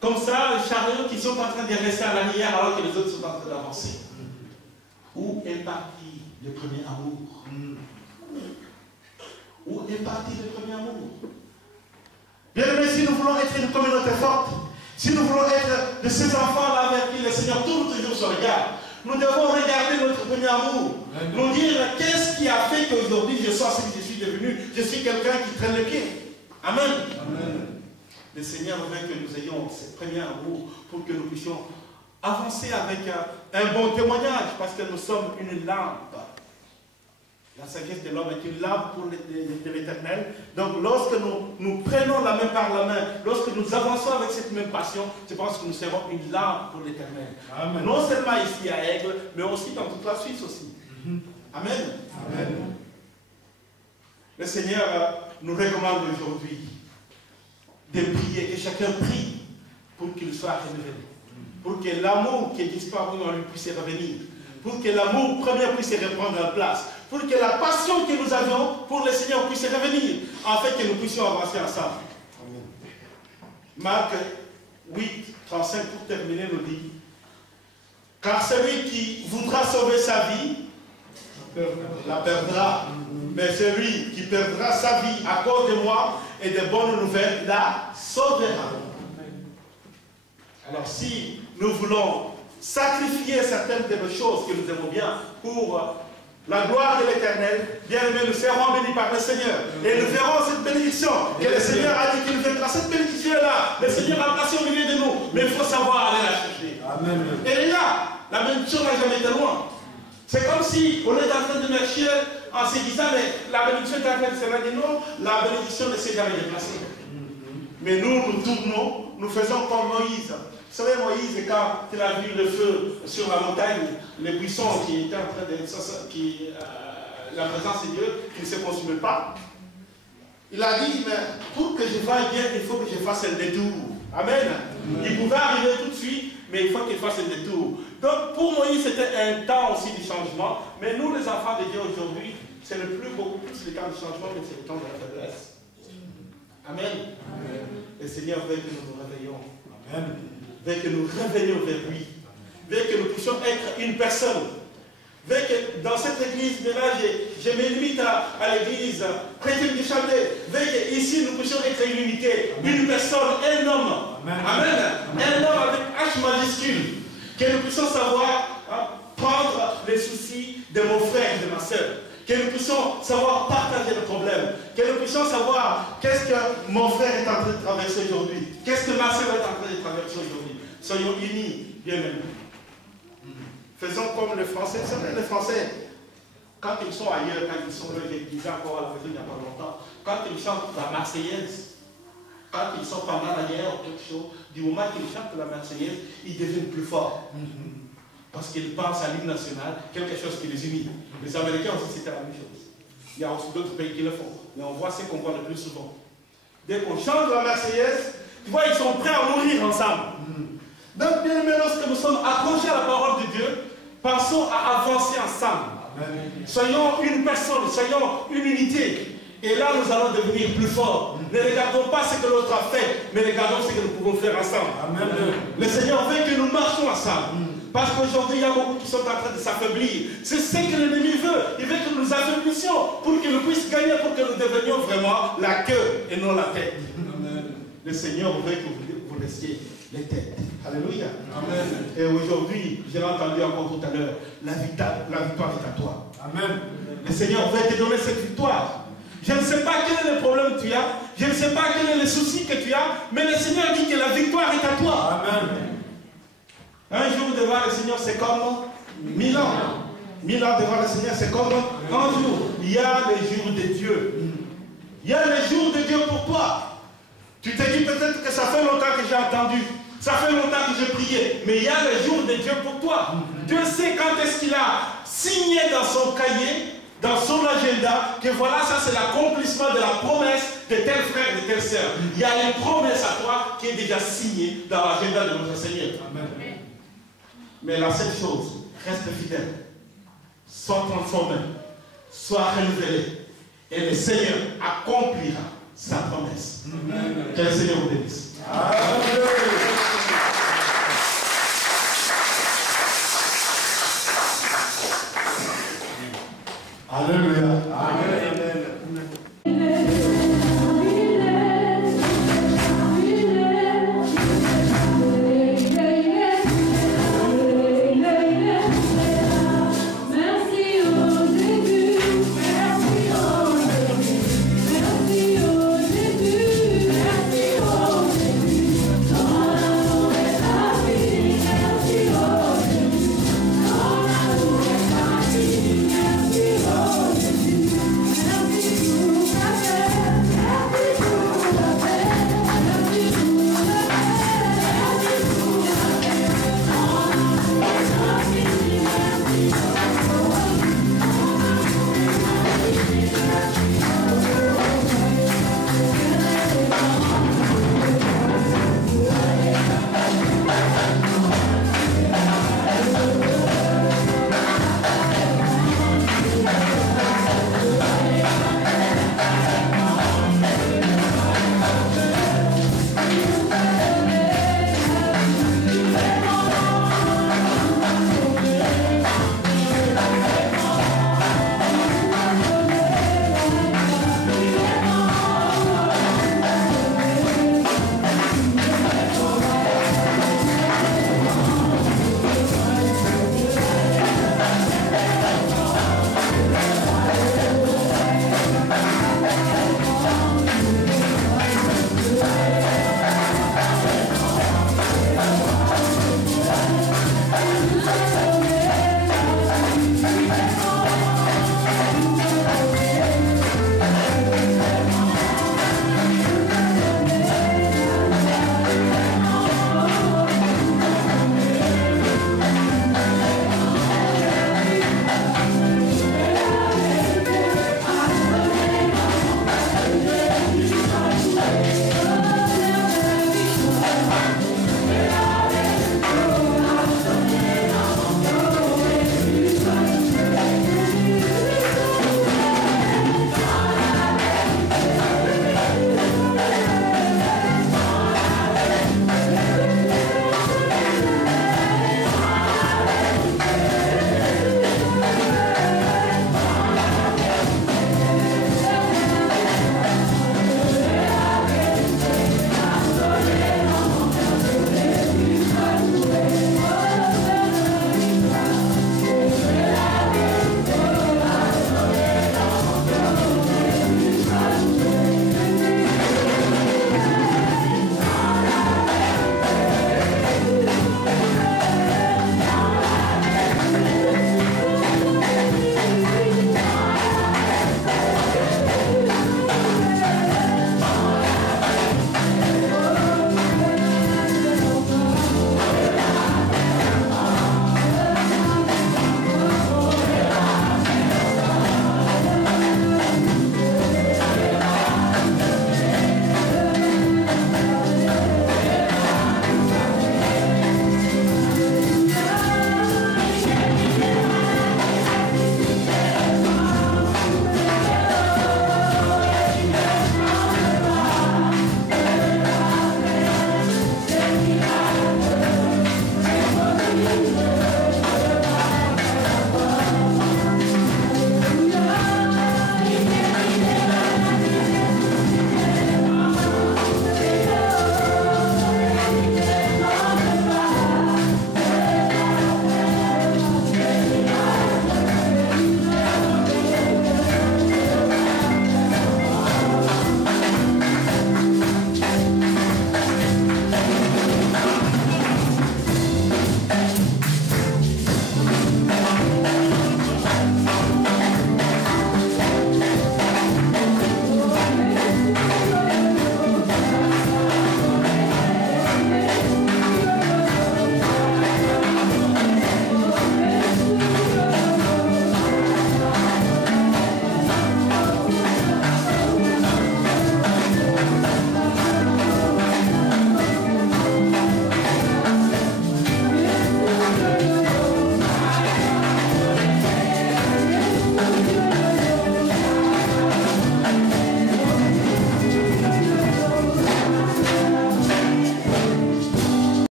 comme ça, les chariots qui sont en train de rester à l'arrière alors que les autres sont en train d'avancer. Où est parti le premier amour? Où est parti le premier amour? Bien aimé, si nous voulons être une communauté forte, si nous voulons être de ces enfants-là vers qui le Seigneur tourne toujours son regard, nous devons regarder notre premier amour. Amen. Nous dire qu'est-ce qui a fait qu'aujourd'hui je sois ce que je suis devenu. Je suis quelqu'un qui traîne les pieds. Amen. Amen. Le Seigneur veut que nous ayons ce premier amour pour que nous puissions avancer avec un bon témoignage, parce que nous sommes une lampe. La sagesse de l'homme est une lampe pour l'Éternel. Donc lorsque nous prenons la main par la main, lorsque nous avançons avec cette même passion, je pense que nous serons une lampe pour l'Éternel. Non seulement ici à Aigle, mais aussi dans toute la Suisse aussi. Amen. Amen. Le Seigneur nous recommande aujourd'hui de prier, que chacun prie pour qu'il soit renouvelé. Pour que l'amour qui est disparu en lui puisse revenir. Pour que l'amour premier puisse reprendre la place. Pour que la passion que nous avions pour le Seigneur puisse revenir. En fait, que nous puissions avancer ensemble. Amen. Marc 8, 35 pour terminer nous dit: car celui qui voudra sauver sa vie, la perdra. Mais celui qui perdra sa vie à cause de moi et des bonnes nouvelles, la sauvera. Alors si nous voulons sacrifier certaines de nos choses que nous aimons bien pour la gloire de l'Éternel, bien aimés, nous serons bénis par le Seigneur. Et nous verrons cette bénédiction que le Seigneur a dit qu'il nous viendra. Cette bénédiction-là, le Seigneur a placé au milieu de nous. Mais il faut savoir aller la chercher. Amen. Et là, la bénédiction n'a jamais été loin. C'est comme si on est en train de marcher en se disant, mais la bénédiction est en train de se dire non, la bénédiction ne s'est jamais déplacée. Mais nous tournons, nous faisons comme Moïse. Vous savez, Moïse, quand il a vu le feu sur la montagne, les buissons qui étaient en train de... la présence de Dieu, qui ne se consumaient pas, il a dit, mais pour que je vaille bien, il faut que je fasse un détour. Amen. Il pouvait arriver tout de suite, mais il faut qu'il fasse un détour. Donc, pour Moïse, c'était un temps aussi du changement. Mais nous, les enfants de Dieu aujourd'hui, c'est beaucoup plus le temps du changement, mais c'est le temps de la faiblesse. Amen. Amen. Le Seigneur veut que nous nous réveillons. Amen. Veut que nous revenions vers lui. Veut que nous puissions être une personne. Veut que dans cette église, de là, je me limite à l'église chrétienne du Chablais. Veut qu'ici, nous puissions être une unité. Amen. Une personne, un homme. Amen. Amen. Un homme avec H majuscule. Que nous puissions savoir prendre les soucis de mon frère et de ma soeur. Que nous puissions savoir partager le problème. Que nous puissions savoir qu'est-ce que mon frère est en train de traverser aujourd'hui. Qu'est-ce que ma soeur est en train de traverser aujourd'hui. Soyons unis, bien aimés. Faisons comme les Français. Vous savez, les Français, quand ils sont ailleurs, quand ils sont là, je disais encore à la maison il n'y a pas longtemps, quand ils chantent la Marseillaise, quand ils sont pas mal ailleurs ou quelque chose, du moment qu'ils chantent la Marseillaise, ils deviennent plus forts. Parce qu'ils pensent à l'hymne national, quelque chose qui les unit. Les Américains aussi, c'était la même chose. Il y a aussi d'autres pays qui le font. Mais on voit ce qu'on voit le plus souvent. Dès qu'on chante la Marseillaise, tu vois, ils sont prêts à mourir ensemble. Donc, bien aimé, lorsque nous sommes accrochés à la parole de Dieu, pensons à avancer ensemble. Amen. Soyons une personne, soyons une unité. Et là, nous allons devenir plus forts. Ne regardons pas ce que l'autre a fait, mais regardons ce que nous pouvons faire ensemble. Amen. Le Seigneur veut que nous marchions ensemble. Parce qu'aujourd'hui, il y a beaucoup qui sont en train de s'affaiblir. C'est ce que l'ennemi veut. Il veut que nous affaiblissions pour que nous puissions gagner, pour que nous devenions vraiment la queue et non la tête. Amen. Le Seigneur veut que vous laissiez les têtes. Alléluia. Amen. Et aujourd'hui, j'ai entendu encore tout à l'heure, la victoire est à toi. Amen. Le Seigneur veut te donner cette victoire. Je ne sais pas quel est le problème que tu as, je ne sais pas quel est le souci que tu as, mais le Seigneur dit que la victoire est à toi. Amen. Un jour devant le Seigneur, c'est comme 1000 ans. 1000 ans devant le Seigneur, c'est comme Un jour, il y a les jours de Dieu. Il y a les jours de Dieu pour toi. Tu te dis peut-être que ça fait longtemps que j'ai entendu. Ça fait longtemps que j'ai prié. Mais il y a les jours de Dieu pour toi. Dieu sait quand est-ce qu'il a signé dans son cahier, dans son agenda, que voilà, ça c'est l'accomplissement de la promesse de tel frère et de telle sœur. Il y a une promesse à toi qui est déjà signée dans l'agenda de notre Seigneur. Amen. Mais la seule chose, reste fidèle. Sois transformé. Sois renouvelé. Et le Seigneur accomplira sa promesse. Que le Seigneur vous bénisse.